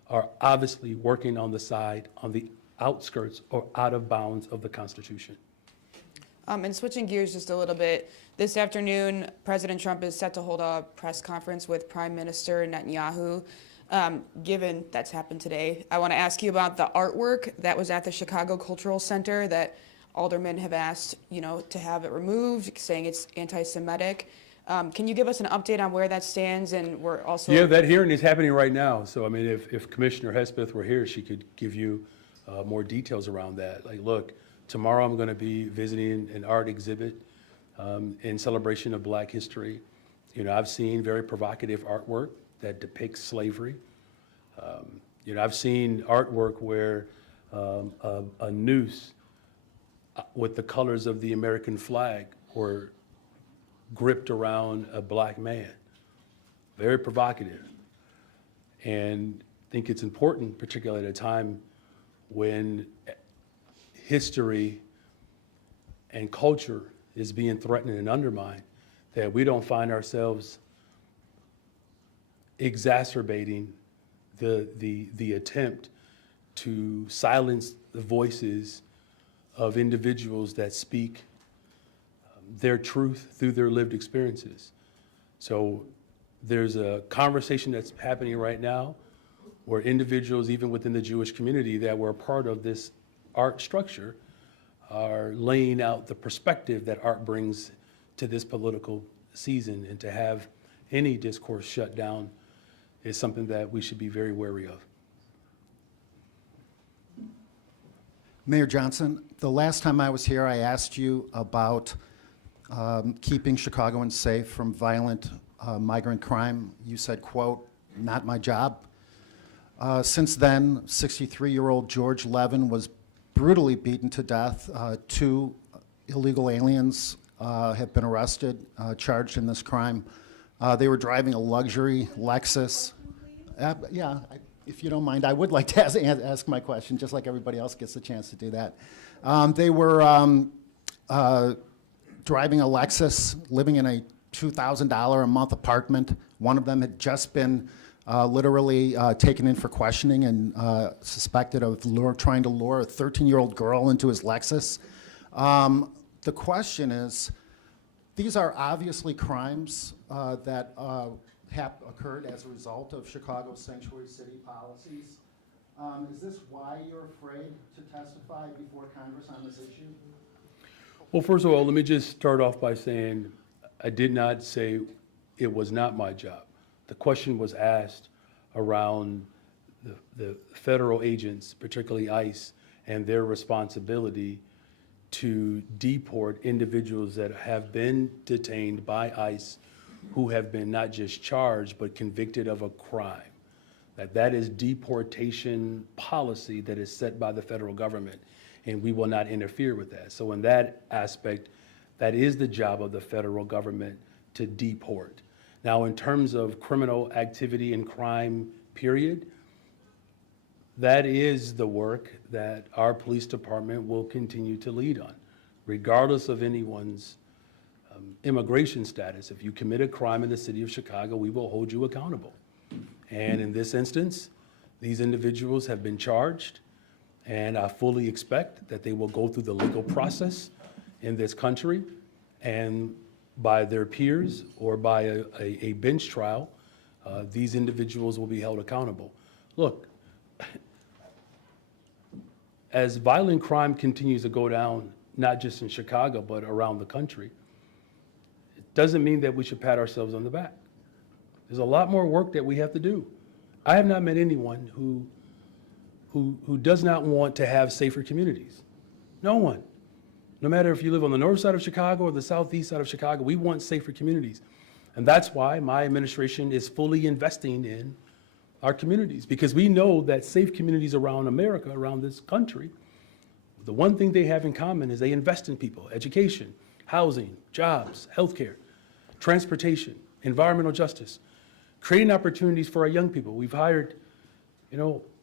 are obviously working on the side, on the outskirts or out of bounds of the Constitution. And switching gears just a little bit, this afternoon, President Trump is set to hold a press conference with Prime Minister Netanyahu. Given that's happened today, I want to ask you about the artwork that was at the Chicago Cultural Center that aldermen have asked, to have it removed, saying it's anti-Semitic. Can you give us an update on where that stands? And we're also... Yeah, that hearing is happening right now. So, I mean, if Commissioner Hespeth were here, she could give you more details around that. Like, look, tomorrow I'm going to be visiting an art exhibit in celebration of Black history. I've seen very provocative artwork that depicts slavery. I've seen artwork where a noose with the colors of the American flag were gripped around a Black man. Very provocative. And I think it's important, particularly at a time when history and culture is being threatened and undermined, that we don't find ourselves exacerbating the attempt to silence the voices of individuals that speak their truth through their lived experiences. So there's a conversation that's happening right now where individuals, even within the Jewish community that were a part of this art structure, are laying out the perspective that art brings to this political season. And to have any discourse shut down is something that we should be very wary of. Mayor Johnson, the last time I was here, I asked you about keeping Chicagoans safe from violent migrant crime. You said, quote, "Not my job." Since then, 63-year-old George Levin was brutally beaten to death. 2 illegal aliens have been arrested, charged in this crime. They were driving a luxury Lexus. If you don't mind, I would like to ask my question, just like everybody else gets a chance to do that. They were driving a Lexus, living in a $2,000 a month apartment. One of them had just been literally taken in for questioning and suspected of trying to lure a 13-year-old girl into his Lexus. The question is, these are obviously crimes that have occurred as a result of Chicago's sanctuary city policies. Is this why you're afraid to testify before Congress on this issue? Well, first of all, let me just start off by saying I did not say it was not my job. The question was asked around the federal agents, particularly ICE, and their responsibility to deport individuals that have been detained by ICE who have been not just charged but convicted of a crime. That is deportation policy that is set by the federal government, and we will not interfere with that. So in that aspect, that is the job of the federal government to deport. Now, in terms of criminal activity and crime, period, that is the work that our police department will continue to lead on, regardless of anyone's immigration status. If you commit a crime in the city of Chicago, we will hold you accountable. And in this instance, these individuals have been charged, and I fully expect that they will go through the legal process in this country, and by their peers or by a bench trial, these individuals will be held accountable. Look, as violent crime continues to go down, not just in Chicago, but around the country, it doesn't mean that we should pat ourselves on the back. There's a lot more work that we have to do. I have not met anyone who who does not want to have safer communities? No one. No matter if you live on the north side of Chicago or the southeast side of Chicago, we want safer communities. And that's why my administration is fully investing in our communities, because we know that safe communities around America, around this country, the one thing they have in common is they invest in people: education, housing, jobs, healthcare, transportation, environmental justice, creating opportunities for our young people. We've hired,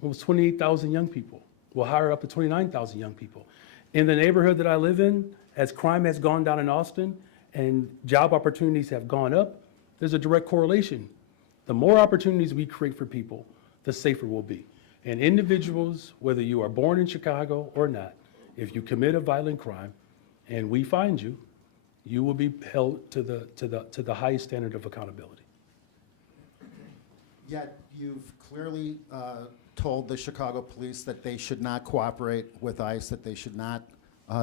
almost 28,000 young people. We'll hire up to 29,000 young people. In the neighborhood that I live in, as crime has gone down in Austin and job opportunities have gone up, there's a direct correlation. The more opportunities we create for people, the safer we'll be. And individuals, whether you are born in Chicago or not, if you commit a violent crime and we find you, you will be held to the highest standard of accountability. Yet you've clearly told the Chicago police that they should not cooperate with ICE, that they should not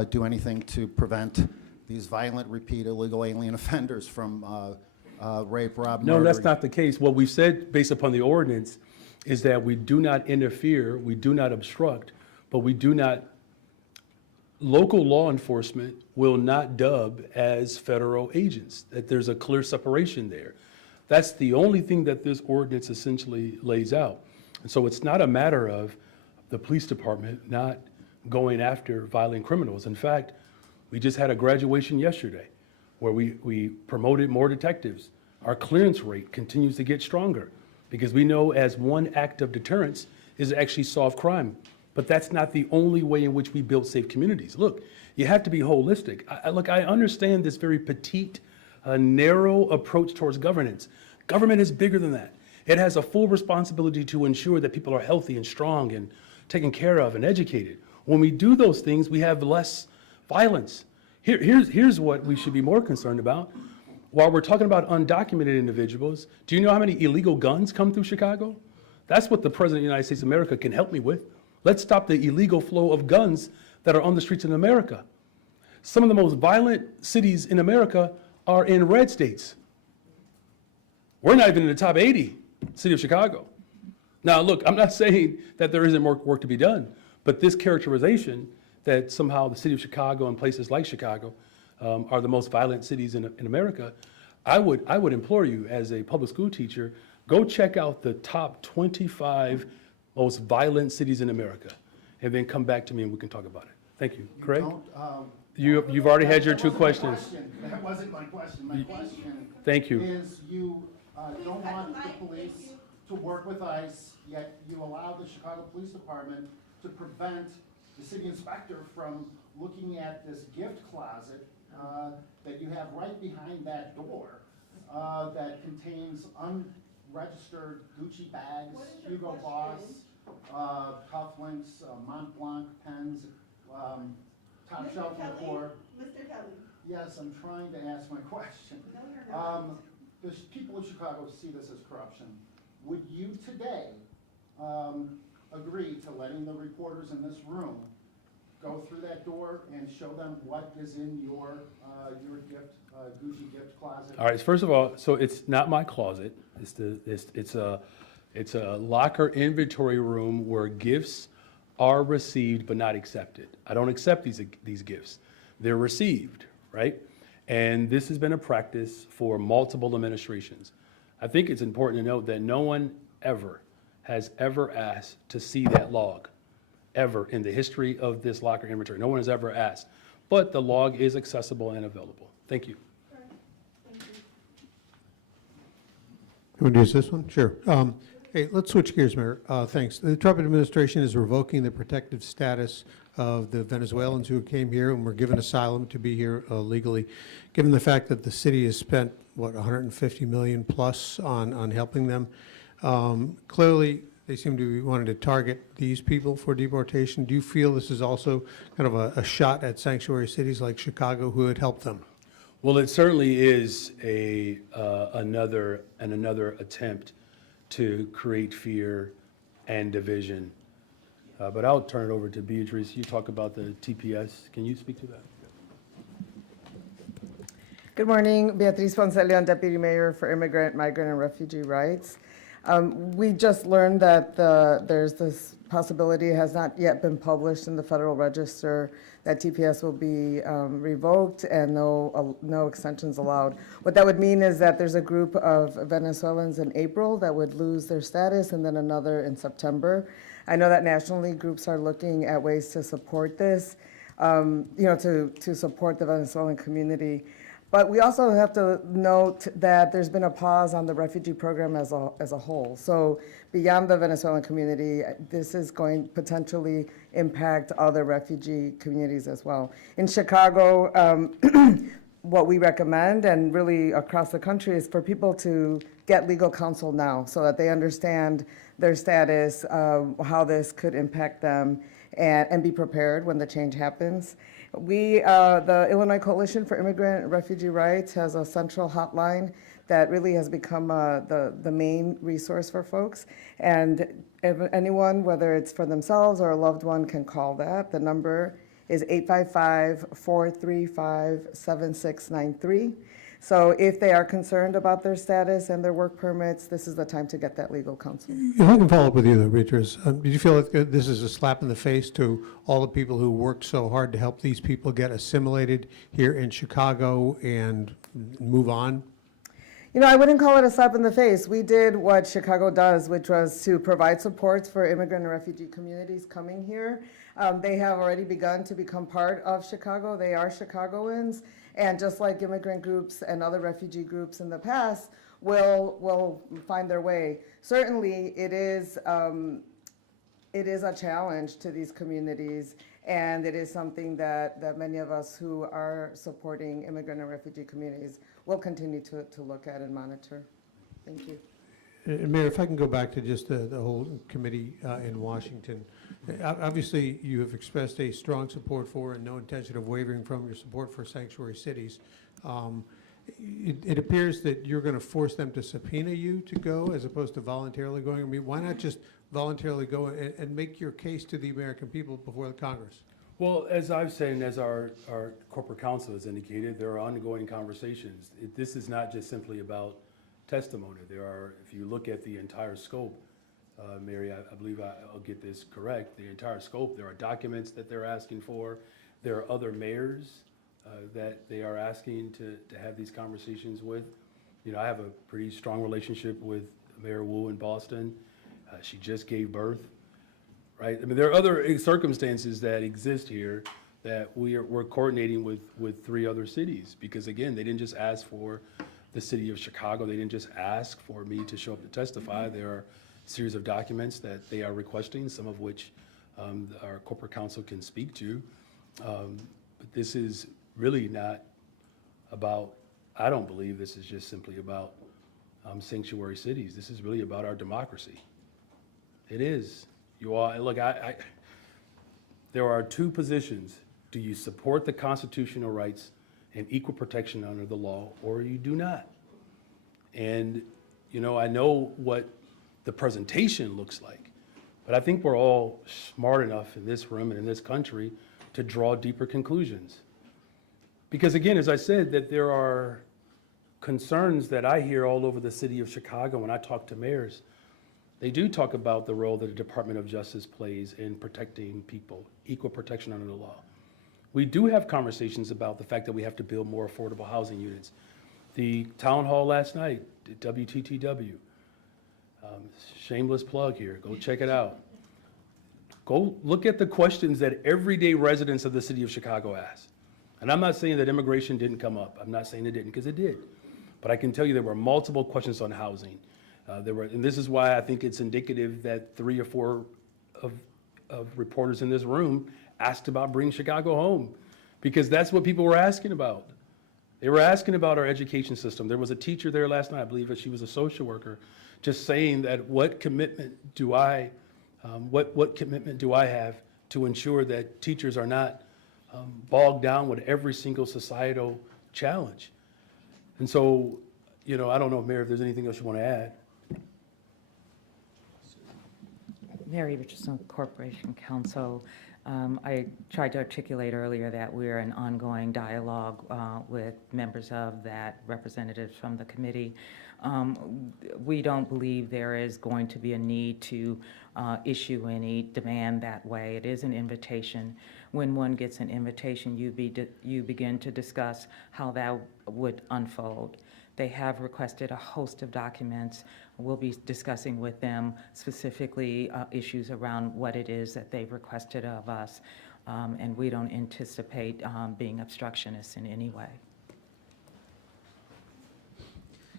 do anything to prevent these violent, repeat illegal alien offenders from rape, rob, No, murder. that's not the case. What we've said based upon the ordinance is that we do not interfere, we do not obstruct, but we do not, local law enforcement will not dub as federal agents, that there's a clear separation there. That's the only thing that this ordinance essentially lays out. And so it's not a matter of the police department not going after violent criminals. In fact, we just had a graduation yesterday where we promoted more detectives. Our clearance rate continues to get stronger because we know as one act of deterrence is to actually solve crime. But that's not the only way in which we build safe communities. Look, you have to be holistic. I understand this very petite, narrow approach towards governance. Government is bigger than that. It has a full responsibility to ensure that people are healthy and strong and taken care of and educated. When we do those things, we have less violence. Here's what we should be more concerned about. While we're talking about undocumented individuals, do you know how many illegal guns come through Chicago? That's what the President of the United States of America can help me with. Let's stop the illegal flow of guns that are on the streets in America. Some of the most violent cities in America are in red states. We're not even in the top 80, city of Chicago. Now, look, I'm not saying that there isn't more work to be done, but this characterization that somehow the city of Chicago and places like Chicago are the most violent cities in America, I would implore you as a public school teacher, go check out the top 25 most violent cities in America, and then come back to me and we can talk about it. Thank you. Craig? You've already had your two questions. That wasn't my question. My question Thank you. is you don't want the police to work with ICE, yet you allow the Chicago Police Department to prevent the city inspector from looking at this gift closet that you have right behind that door that contains unregistered Gucci bags, Hugo Boss, cufflinks, Mont Blanc pens, top shelf decor. Mr. Kelly. Yes, I'm trying to ask my question. No, you're not. The people of Chicago see this as corruption. Would you today agree to letting the reporters in this room go through that door and show them what is in your gift, Gucci gift closet? All right, first of all, so it's not my closet. It's a locker inventory room where gifts are received but not accepted. I don't accept these gifts. They're received, right? And this has been a practice for multiple administrations. I think it's important to note that no one has ever asked to see that log, ever in the history of this locker inventory. No one has ever asked, but the log is accessible and available. Thank you. You want to use this one? Sure. Hey, let's switch gears, Mayor. Thanks. The Trump administration is revoking the protective status of the Venezuelans who came here and were given asylum to be here legally. Given the fact that the city has spent, what, $150 million plus on helping them, clearly they seem to be wanting to target these people for deportation. Do you feel this is also kind of a shot at sanctuary cities like Chicago who would help them? Well, it certainly is another attempt to create fear and division. But I'll turn it over to Beatrice. You talk about the TPS. Can you speak to that? Good morning. Beatriz Ponce Leon, Deputy Mayor for Immigrant, Migrant, and Refugee Rights. We just learned that there's this possibility, has not yet been published in the Federal Register, that TPS will be revoked and no extensions allowed. What that would mean is that there's a group of Venezuelans in April that would lose their status, and then another in September. I know that nationally groups are looking at ways to support this, to support the Venezuelan community. But we also have to note that there's been a pause on the refugee program as a whole. So beyond the Venezuelan community, this is going to potentially impact other refugee communities as well. In Chicago, what we recommend, and really across the country, is for people to get legal counsel now so that they understand their status, how this could impact them, and be prepared when the change happens. The Illinois Coalition for Immigrant and Refugee Rights has a central hotline that really has become the main resource for folks. And if anyone, whether it's for themselves or a loved one, can call that. The number is 855-435-7693. So if they are concerned about their status and their work permits, this is the time to get that legal counsel. If I can follow up with you, though, Beatrice, did you feel like this is a slap in the face to all the people who worked so hard to help these people get assimilated here in Chicago and move on? I wouldn't call it a slap in the face. We did what Chicago does, which was to provide supports for immigrant and refugee communities coming here. They have already begun to become part of Chicago. They are Chicagoans. And just like immigrant groups and other refugee groups in the past will find their way. Certainly, it is a challenge to these communities, and it is something that many of us who are supporting immigrant and refugee communities will continue to look at and monitor. Thank you. Mayor, if I can go back to just the whole committee in Washington. Obviously, you have expressed a strong support for and no intention of wavering from your support for sanctuary cities. It appears that you're going to force them to subpoena you to go as opposed to voluntarily going. I mean, why not just voluntarily go and make your case to the American people before the Congress? Well, as I've said, and as our corporate counsel has indicated, there are ongoing conversations. This is not just simply about testimony. If you look at the entire scope, Mary, I believe I'll get this correct, the entire scope, there are documents that they're asking for. There are other mayors that they are asking to have these conversations with. I have a pretty strong relationship with Mayor Wu in Boston. She just gave birth, right? I mean, there are other circumstances that exist here that we're coordinating with 3 other cities, because again, they didn't just ask for the city of Chicago. They didn't just ask for me to show up to testify. There are series of documents that they are requesting, some of which our corporate counsel can speak to. But this is really not about, I don't believe this is just simply about sanctuary cities. This is really about our democracy. It is. You all, look, there are 2 positions. Do you support the constitutional rights and equal protection under the law, or you do not? And, I know what the presentation looks like, but I think we're all smart enough in this room and in this country to draw deeper conclusions. Because again, as I said, that there are concerns that I hear all over the city of Chicago when I talk to mayors. They do talk about the role that the Department of Justice plays in protecting people, equal protection under the law. We do have conversations about the fact that we have to build more affordable housing units. The town hall last night, WTTW, shameless plug here, go check it out. Go look at the questions that everyday residents of the city of Chicago ask. And I'm not saying that immigration didn't come up. I'm not saying it didn't, because it did. But I can tell you there were multiple questions on housing. And this is why I think it's indicative that 3 or 4 of reporters in this room asked about Bring Chicago Home, because that's what people were asking about. They were asking about our education system. There was a teacher there last night, I believe that she was a social worker, just saying that what commitment do I have to ensure that teachers are not bogged down with every single societal challenge? And so, I don't know, Mayor, if there's anything else you want to add. Mary Richardson, Corporation Counsel. I tried to articulate earlier that we're in ongoing dialogue with members of that, representatives from the committee. We don't believe there is going to be a need to issue any demand that way. It is an invitation. When one gets an invitation, you begin to discuss how that would unfold. They have requested a host of documents. We'll be discussing with them specifically issues around what it is that they've requested of us, and we don't anticipate being obstructionists in any way.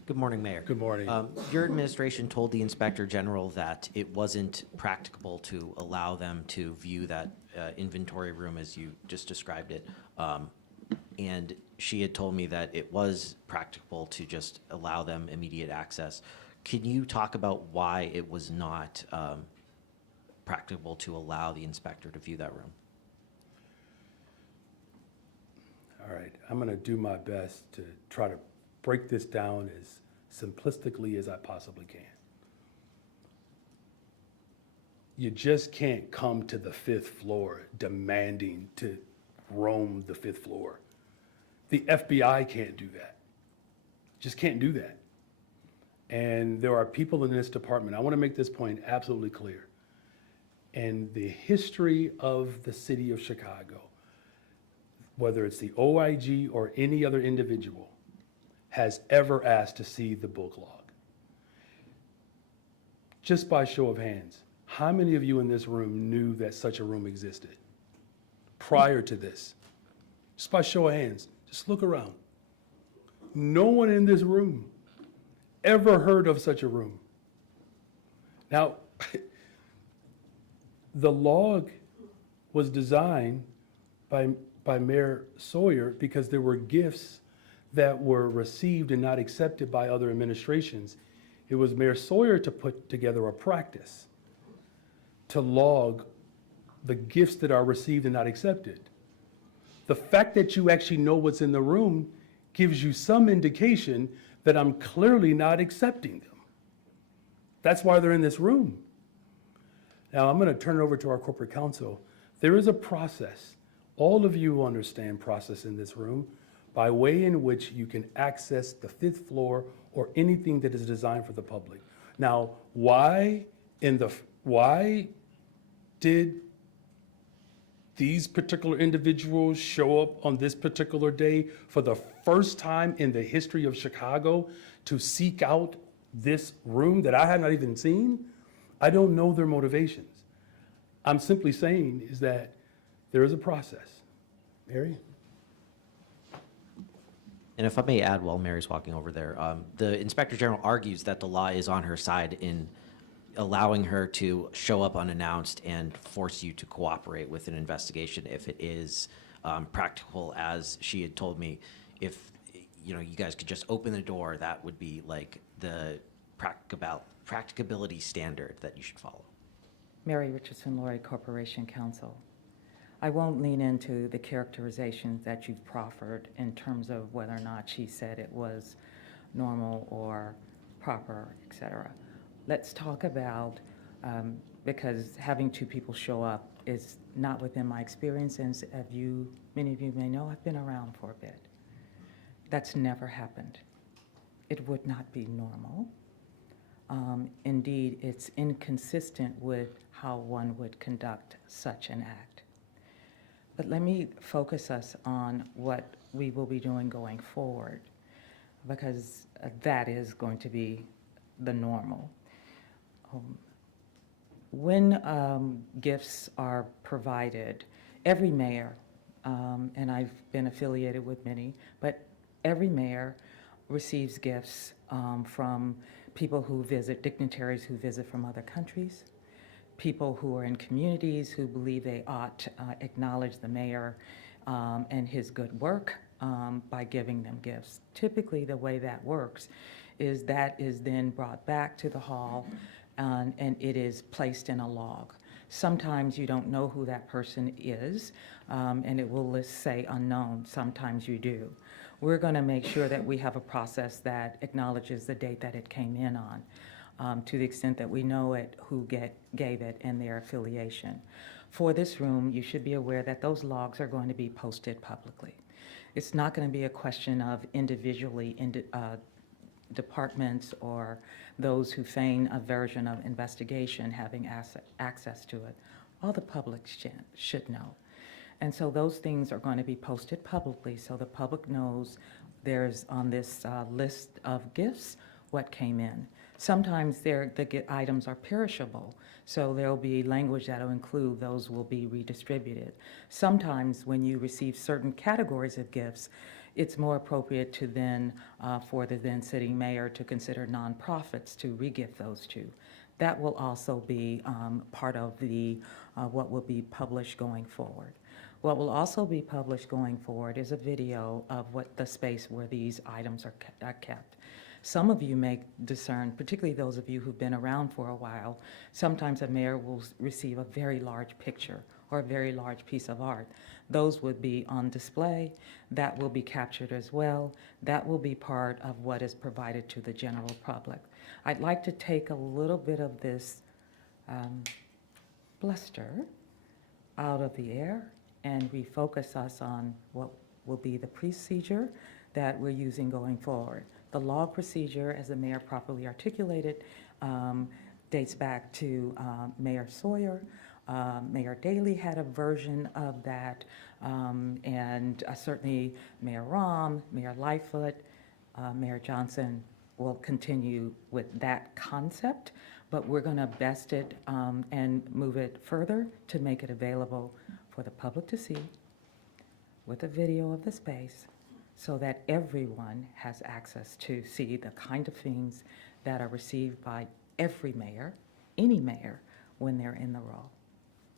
Good morning, Mayor. Good morning. Your administration told the Inspector General that it wasn't practicable to allow them to view that inventory room as you just described it. And she had told me that it was practicable to just allow them immediate access. Can you talk about why it was not practicable to allow the inspector to view that room? All right, I'm going to do my best to try to break this down as simplistically as I possibly can. You just can't come to the 5th floor demanding to roam the 5th floor. The FBI can't do that. Just can't do that. And there are people in this department, I want to make this point absolutely clear. And the history of the city of Chicago, whether it's the OIG or any other individual, has ever asked to see the book log. Just by show of hands, how many of you in this room knew that such a room existed prior to this? Just by show of hands, just look around. No one in this room ever heard of such a room. Now, the log was designed by Mayor Sawyer because there were gifts that were received and not accepted by other administrations. It was Mayor Sawyer to put together a practice to log the gifts that are received and not accepted. The fact that you actually know what's in the room gives you some indication that I'm clearly not accepting them. That's why they're in this room. Now, I'm going to turn it over to our corporate counsel. There is a process. All of you understand process in this room by way in which you can access the 5th floor or anything that is designed for the public. Now, why did these particular individuals show up on this particular day for the first time in the history of Chicago to seek out this room that I had not even seen? I don't know their motivations. I'm simply saying is that there is a process. Mary? And if I may add while Mary's walking over there, the Inspector General argues that the law is on her side in allowing her to show up unannounced and force you to cooperate with an investigation if it is practical, as she had told me. If you guys could just open the door, that would be like the practicability standard that you should follow. Mary Richardson, Laurie, Corporation Counsel. I won't lean into the characterizations that you've proffered in terms of whether or not she said it was normal or proper, et cetera. Let's talk about, because having 2 people show up is not within my experience, and many of you may know, I've been around for a bit. That's never happened. It would not be normal. Indeed, it's inconsistent with how one would conduct such an act. But let me focus us on what we will be doing going forward, because that is going to be the normal. When gifts are provided, every mayor, and I've been affiliated with many, but every mayor receives gifts from people who visit, dignitaries who visit from other countries, people who are in communities who believe they ought to acknowledge the mayor and his good work by giving them gifts. Typically, the way that works is that is then brought back to the hall and it is placed in a log. Sometimes you don't know who that person is, and it will say unknown. Sometimes you do. We're going to make sure that we have a process that acknowledges the date that it came in to the extent that we know it, who gave it, and their affiliation. For this room, you should be aware that those logs are going to be posted publicly. It's not going to be a question of individually departments or those who feign a version of investigation having access to it. All the public should know. And so those things are going to be posted publicly so the public knows there's on this list of gifts what came in. Sometimes the items are perishable, so there will be language that will include those will be redistributed. Sometimes when you receive certain categories of gifts, it's more appropriate to then, for the then sitting mayor to consider nonprofits to re-gift those to. That will also be part of the what will be published going forward. What will also be published going forward is a video of what the space where these items are kept. Some of you may discern, particularly those of you who've been around for a while, sometimes a mayor will receive a very large picture or a very large piece of art. Those would be on display. That will be captured as well. That will be part of what is provided to the general public. I'd like to take a little bit of this bluster out of the air and refocus us on what will be the procedure that we're using going forward. The log procedure, as the mayor properly articulated, dates back to Mayor Sawyer. Mayor Daley had a version of that, and certainly Mayor Rahm, Mayor Lightfoot, Mayor Johnson will continue with that concept, but we're going to best it and move it further to make it available for the public to see with a video of the space so that everyone has access to see the kind of things that are received by every mayor, any mayor, when they're in the role.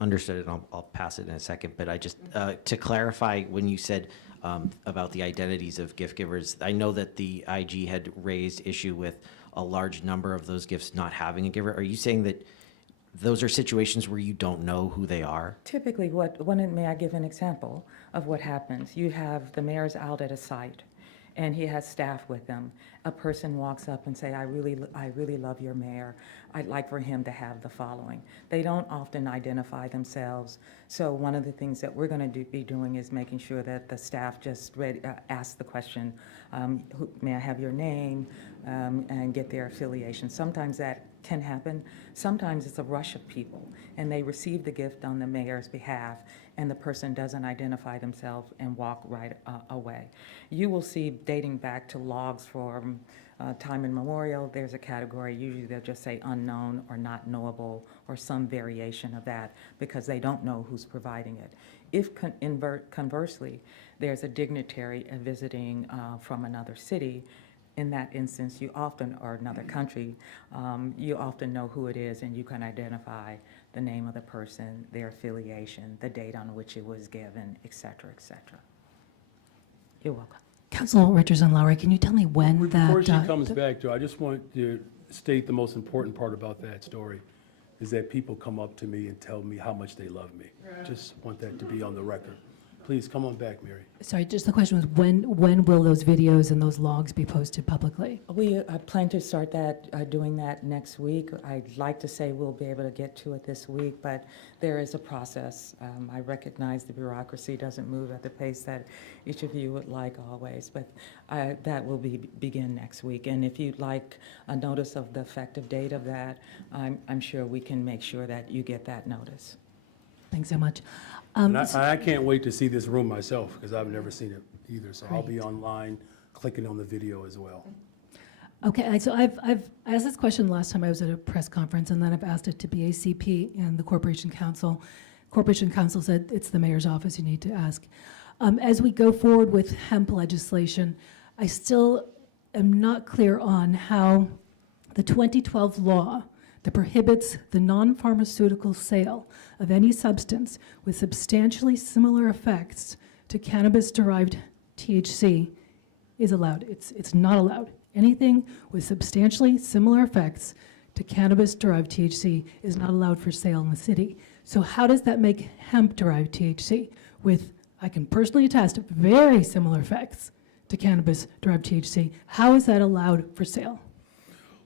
Understood, and I'll pass it in a second, but I just, to clarify, when you said about the identities of gift givers, I know that the IG had raised issue with a large number of those gifts not having a giver. Are you saying that those are situations where you don't know who they are? Typically, may I give an example of what happens? You have the mayor's out at a site, and he has staff with him. A person walks up and say, I really love your mayor. I'd like for him to have the following. They don't often identify themselves. So one of the things that we're going to be doing is making sure that the staff just ask the question, may I have your name, and get their affiliation. Sometimes that can happen. Sometimes it's a rush of people, and they receive the gift on the mayor's behalf, and the person doesn't identify themselves and walk right away. You will see, dating back to logs from time immemorial, there's a category, usually they'll just say unknown or not knowable or some variation of that because they don't know who's providing it. If conversely, there's a dignitary visiting from another city, in that instance, you often, or another country, you often know who it is and you can identify the name of the person, their affiliation, the date on which it was given, et cetera, et cetera. You're welcome. Councilor Richardson-Lowry, can you tell me when that... Before she comes back, Joe, I just want to state the most important part about that story is that people come up to me and tell me how much they love me. Just want that to be on the record. Please come on back, Mary. Sorry, just the question was when will those videos and those logs be posted publicly? We plan to start doing that next week. I'd like to say we'll be able to get to it this week, but there is a process. I recognize the bureaucracy doesn't move at the pace that each of you would like always, but that will begin next week. And if you'd like a notice of the effective date of that, I'm sure we can make sure that you get that notice. Thanks so much. And I can't wait to see this room myself because I've never seen it either. So I'll be Great. online clicking on the video as well. Okay, so I've asked this question last time I was at a press conference, and then I've asked it to BACP and the Corporation Council. Corporation Council said it's the mayor's office you need to ask. As we go forward with hemp legislation, I still am not clear on how the 2012 law that prohibits the non-pharmaceutical sale of any substance with substantially similar effects to cannabis-derived THC is allowed. It's not allowed. Anything with substantially similar effects to cannabis-derived THC is not allowed for sale in the city. So how does that make hemp-derived THC with, I can personally attest, very similar effects to cannabis-derived THC? How is that allowed for sale?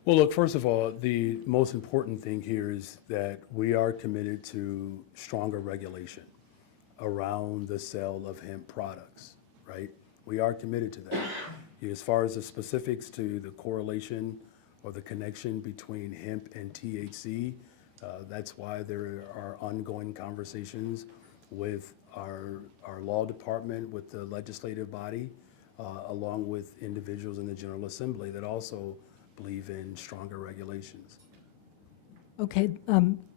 Well, look, first of all, the most important thing here is that we are committed to stronger regulation around the sale of hemp products, right? We are committed to that. As far as the specifics to the correlation or the connection between hemp and THC, that's why there are ongoing conversations with our law department, with the legislative body, along with individuals in the General Assembly that also believe in stronger regulations. Okay,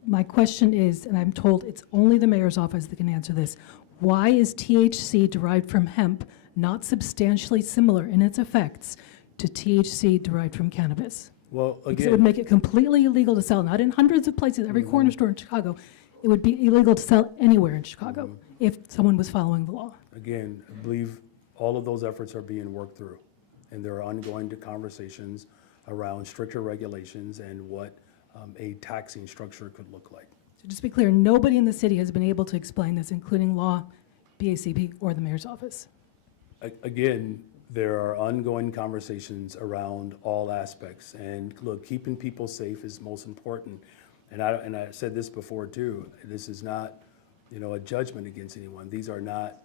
my question is, and I'm told it's only the mayor's office that can answer this, why is THC derived from hemp not substantially similar in its effects to THC derived from cannabis? Well, Because it would again, make it completely illegal to sell, not in hundreds of places, every corner store in Chicago. It would be illegal to sell anywhere in Chicago if someone was following the law. again, I believe all of those efforts are being worked through. And there are ongoing conversations around stricter regulations and what a taxing structure could look like. So just to be clear, nobody in the city has been able to explain this, including law, BACP, or the mayor's office. Again, there are ongoing conversations around all aspects. And look, keeping people safe is most important. And I said this before too, this is not, a judgment against anyone. These are not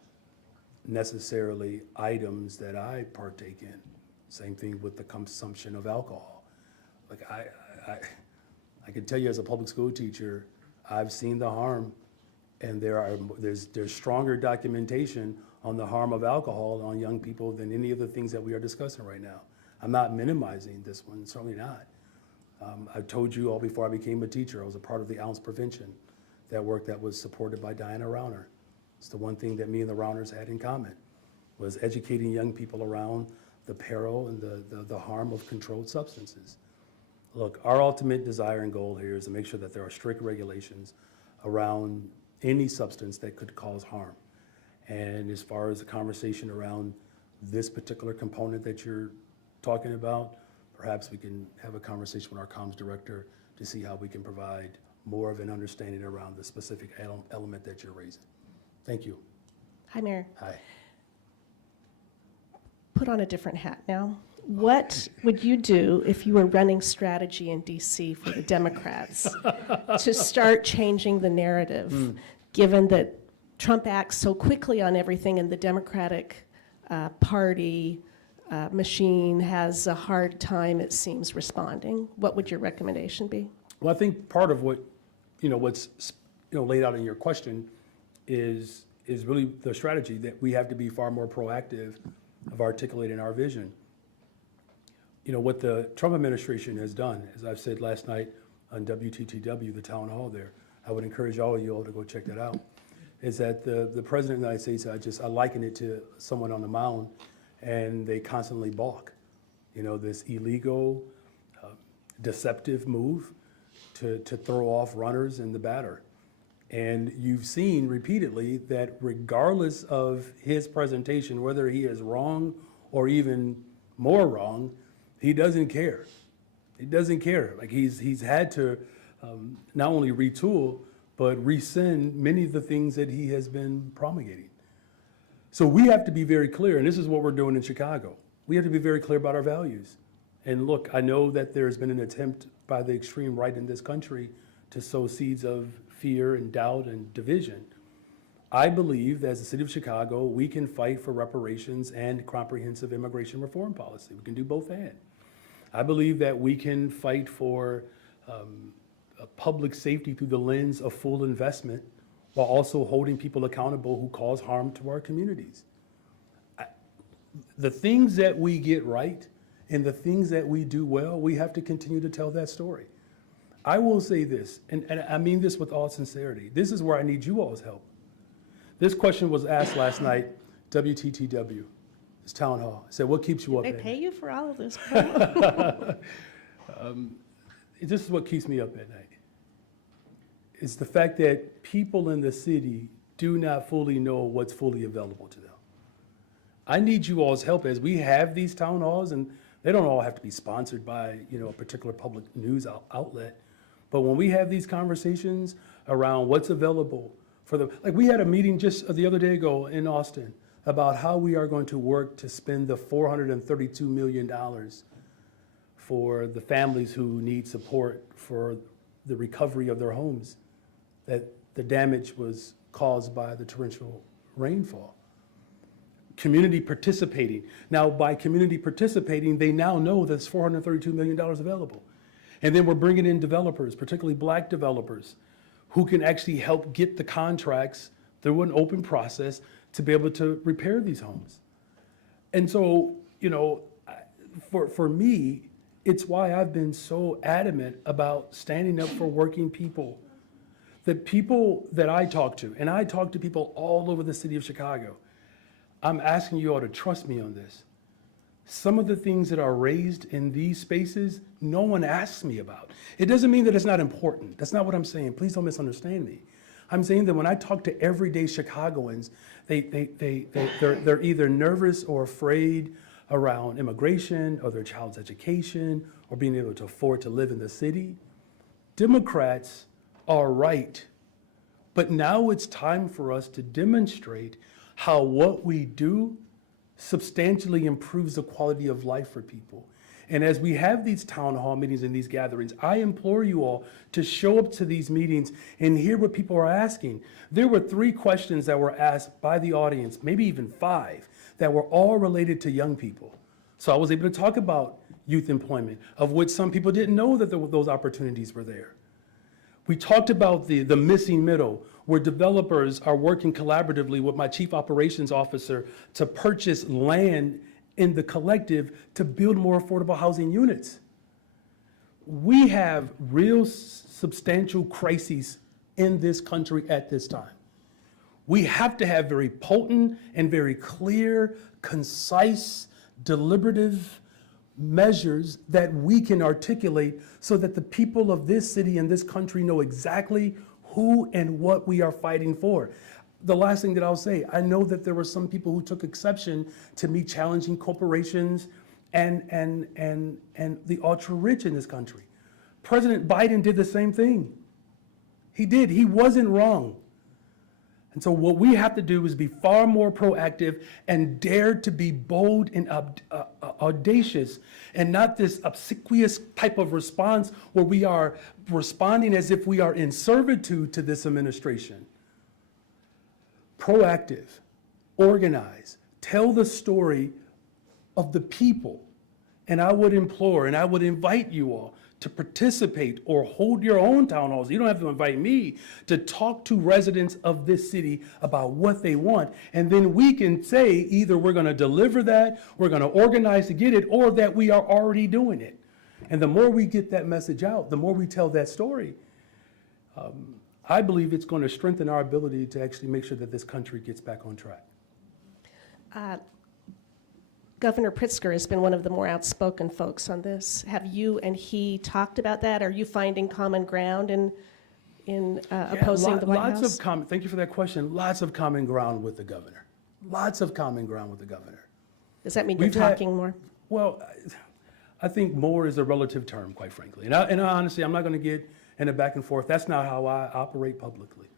necessarily items that I partake in. Same thing with the consumption of alcohol. Like I can tell you as a public school teacher, I've seen the harm, and there's stronger documentation on the harm of alcohol on young people than any of the things that we are discussing right now. I'm not minimizing this one, certainly not. I told you all before I became a teacher, I was a part of the ounce prevention, that work that was supported by Diana Rauner. It's the one thing that me and the Rauners had in common, was educating young people around the peril and the harm of controlled substances. Look, our ultimate desire and goal here is to make sure that there are strict regulations around any substance that could cause harm. And as far as the conversation around this particular component that you're talking about, perhaps we can have a conversation with our comms director to see how we can provide more of an understanding around the specific element that you're raising. Thank you. Hi, Mayor. Hi. Put on a different hat now. What would you do if you were running strategy in DC for the Democrats to start changing the narrative, given that Trump acts so quickly on everything and the Democratic Party machine has a hard time, it seems, responding? What would your recommendation be? Well, I think part of what's laid out in your question is really the strategy that we have to be far more proactive of articulating our vision. What the Trump administration has done, as I've said last night on WTTW, the town hall there, I would encourage all of you all to go check that out, is that the president of the United States, I liken it to someone on the mound, and they constantly balk. This illegal, deceptive move to throw off runners in the batter. And you've seen repeatedly that regardless of his presentation, whether he is wrong or even more wrong, he doesn't care. He doesn't care. Like he's had to not only retool, but rescind many of the things that he has been promulgating. So we have to be very clear, and this is what we're doing in Chicago. We have to be very clear about our values. And look, I know that there's been an attempt by the extreme right in this country to sow seeds of fear and doubt and division. I believe that as the city of Chicago, we can fight for reparations and comprehensive immigration reform policy. We can do both and. I believe that we can fight for public safety through the lens of full investment while also holding people accountable who cause harm to our communities. The things that we get right and the things that we do well, we have to continue to tell that story. I will say this, and I mean this with all sincerity. This is where I need you all's help. This question was asked last night, WTTW, this town hall. I said, what keeps you up They at night? pay you for all of this? This is what keeps me up at night. It's the fact that people in the city do not fully know what's fully available to them. I need you all's help as we have these town halls, and they don't all have to be sponsored by a particular public news outlet. But when we have these conversations around what's available for them, like we had a meeting just the other day ago in Austin about how we are going to work to spend the $432 million for the families who need support for the recovery of their homes, that the damage was caused by the torrential rainfall. Community participating. Now, by community participating, they now know there's $432 million available. And then we're bringing in developers, particularly black developers, who can actually help get the contracts through an open process to be able to repair these homes. And so, you know, for me, it's why I've been so adamant about standing up for working people. The people that I talk to, and I talk to people all over the city of Chicago, I'm asking you all to trust me on this. Some of the things that are raised in these spaces, no one asks me about. It doesn't mean that it's not important. That's not what I'm saying. Please don't misunderstand me. I'm saying that when I talk to everyday Chicagoans, they're either nervous or afraid around immigration or their child's education or being able to afford to live in the city. Democrats are right, but now it's time for us to demonstrate how what we do substantially improves the quality of life for people. And as we have these town hall meetings and these gatherings, I implore you all to show up to these meetings and hear what people are asking. There were 3 questions that were asked by the audience, maybe even 5, that were all related to young people. So I was able to talk about youth employment, of which some people didn't know that those opportunities were there. We talked about the missing middle, where developers are working collaboratively with my chief operations officer to purchase land in the collective to build more affordable housing units. We have real substantial crises in this country at this time. We have to have very potent and very clear, concise, deliberative measures that we can articulate so that the people of this city and this country know exactly who and what we are fighting for. The last thing that I'll say, I know that there were some people who took exception to me challenging corporations and the ultra-rich in this country. President Biden did the same thing. He did. He wasn't wrong. And so what we have to do is be far more proactive and dare to be bold and audacious, and not this obsequious type of response where we are responding as if we are in servitude to this administration. Proactive, organize, tell the story of the people. And I would implore and I would invite you all to participate or hold your own town halls. You don't have to invite me to talk to residents of this city about what they want. And then we can say either we're going to deliver that, we're going to organize to get it, or that we are already doing it. And the more we get that message out, the more we tell that story, I believe it's going to strengthen our ability to actually make sure that this country gets back on track. Governor Pritzker has been one of the more outspoken folks on this. Have you and he talked about that? Are you finding common ground in opposing the White House? Thank you for that question. Lots of common ground with the governor. Lots of common ground with the governor. Does that mean you're talking more? Well, I think more is a relative term, quite frankly. And honestly, I'm not going to get in a back and forth. That's not how I operate publicly.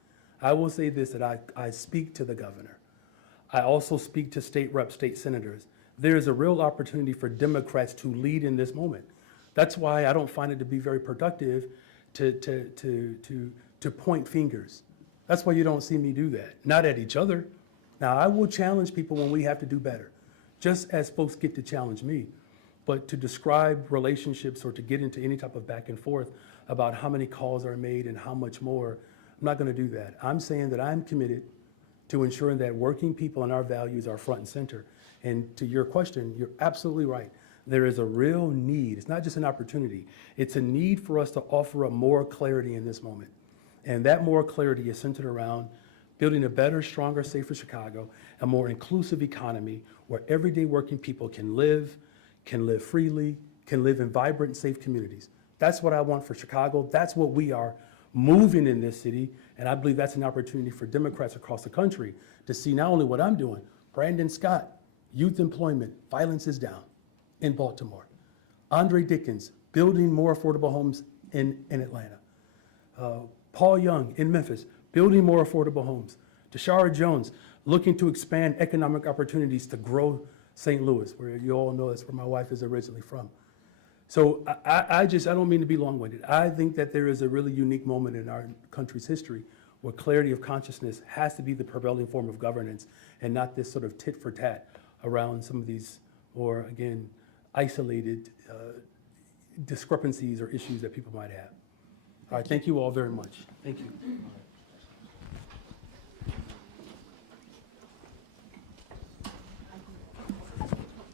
I will say this, that I speak to the governor. I also speak to state reps, state senators. There is a real opportunity for Democrats to lead in this moment. That's why I don't find it to be very productive to point fingers. That's why you don't see me do that, not at each other. Now, I will challenge people when we have to do better, just as folks get to challenge me. But to describe relationships or to get into any type of back and forth about how many calls are made and how much more, I'm not going to do that. I'm saying that I'm committed to ensuring that working people and our values are front and center. And to your question, you're absolutely right. There is a real need. It's not just an opportunity. It's a need for us to offer up more clarity in this moment. And that more clarity is centered around building a better, stronger, safer Chicago, a more inclusive economy where everyday working people can live freely, can live in vibrant, safe communities. That's what I want for Chicago. That's what we are moving in this city. And I believe that's an opportunity for Democrats across the country to see not only what I'm doing, Brandon Scott, youth employment, violence is down in Baltimore. Andre Dickens, building more affordable homes in Atlanta. Paul Young in Memphis, building more affordable homes. Tashara Jones, looking to expand economic opportunities to grow St. Louis, where you all know that's where my wife is originally from. So I don't mean to be long-winded. I think that there is a really unique moment in our country's history where clarity of consciousness has to be the prevailing form of governance and not this sort of tit for tat around some of these more, again, isolated discrepancies or issues that people might have. All right, thank you all very much. Thank you.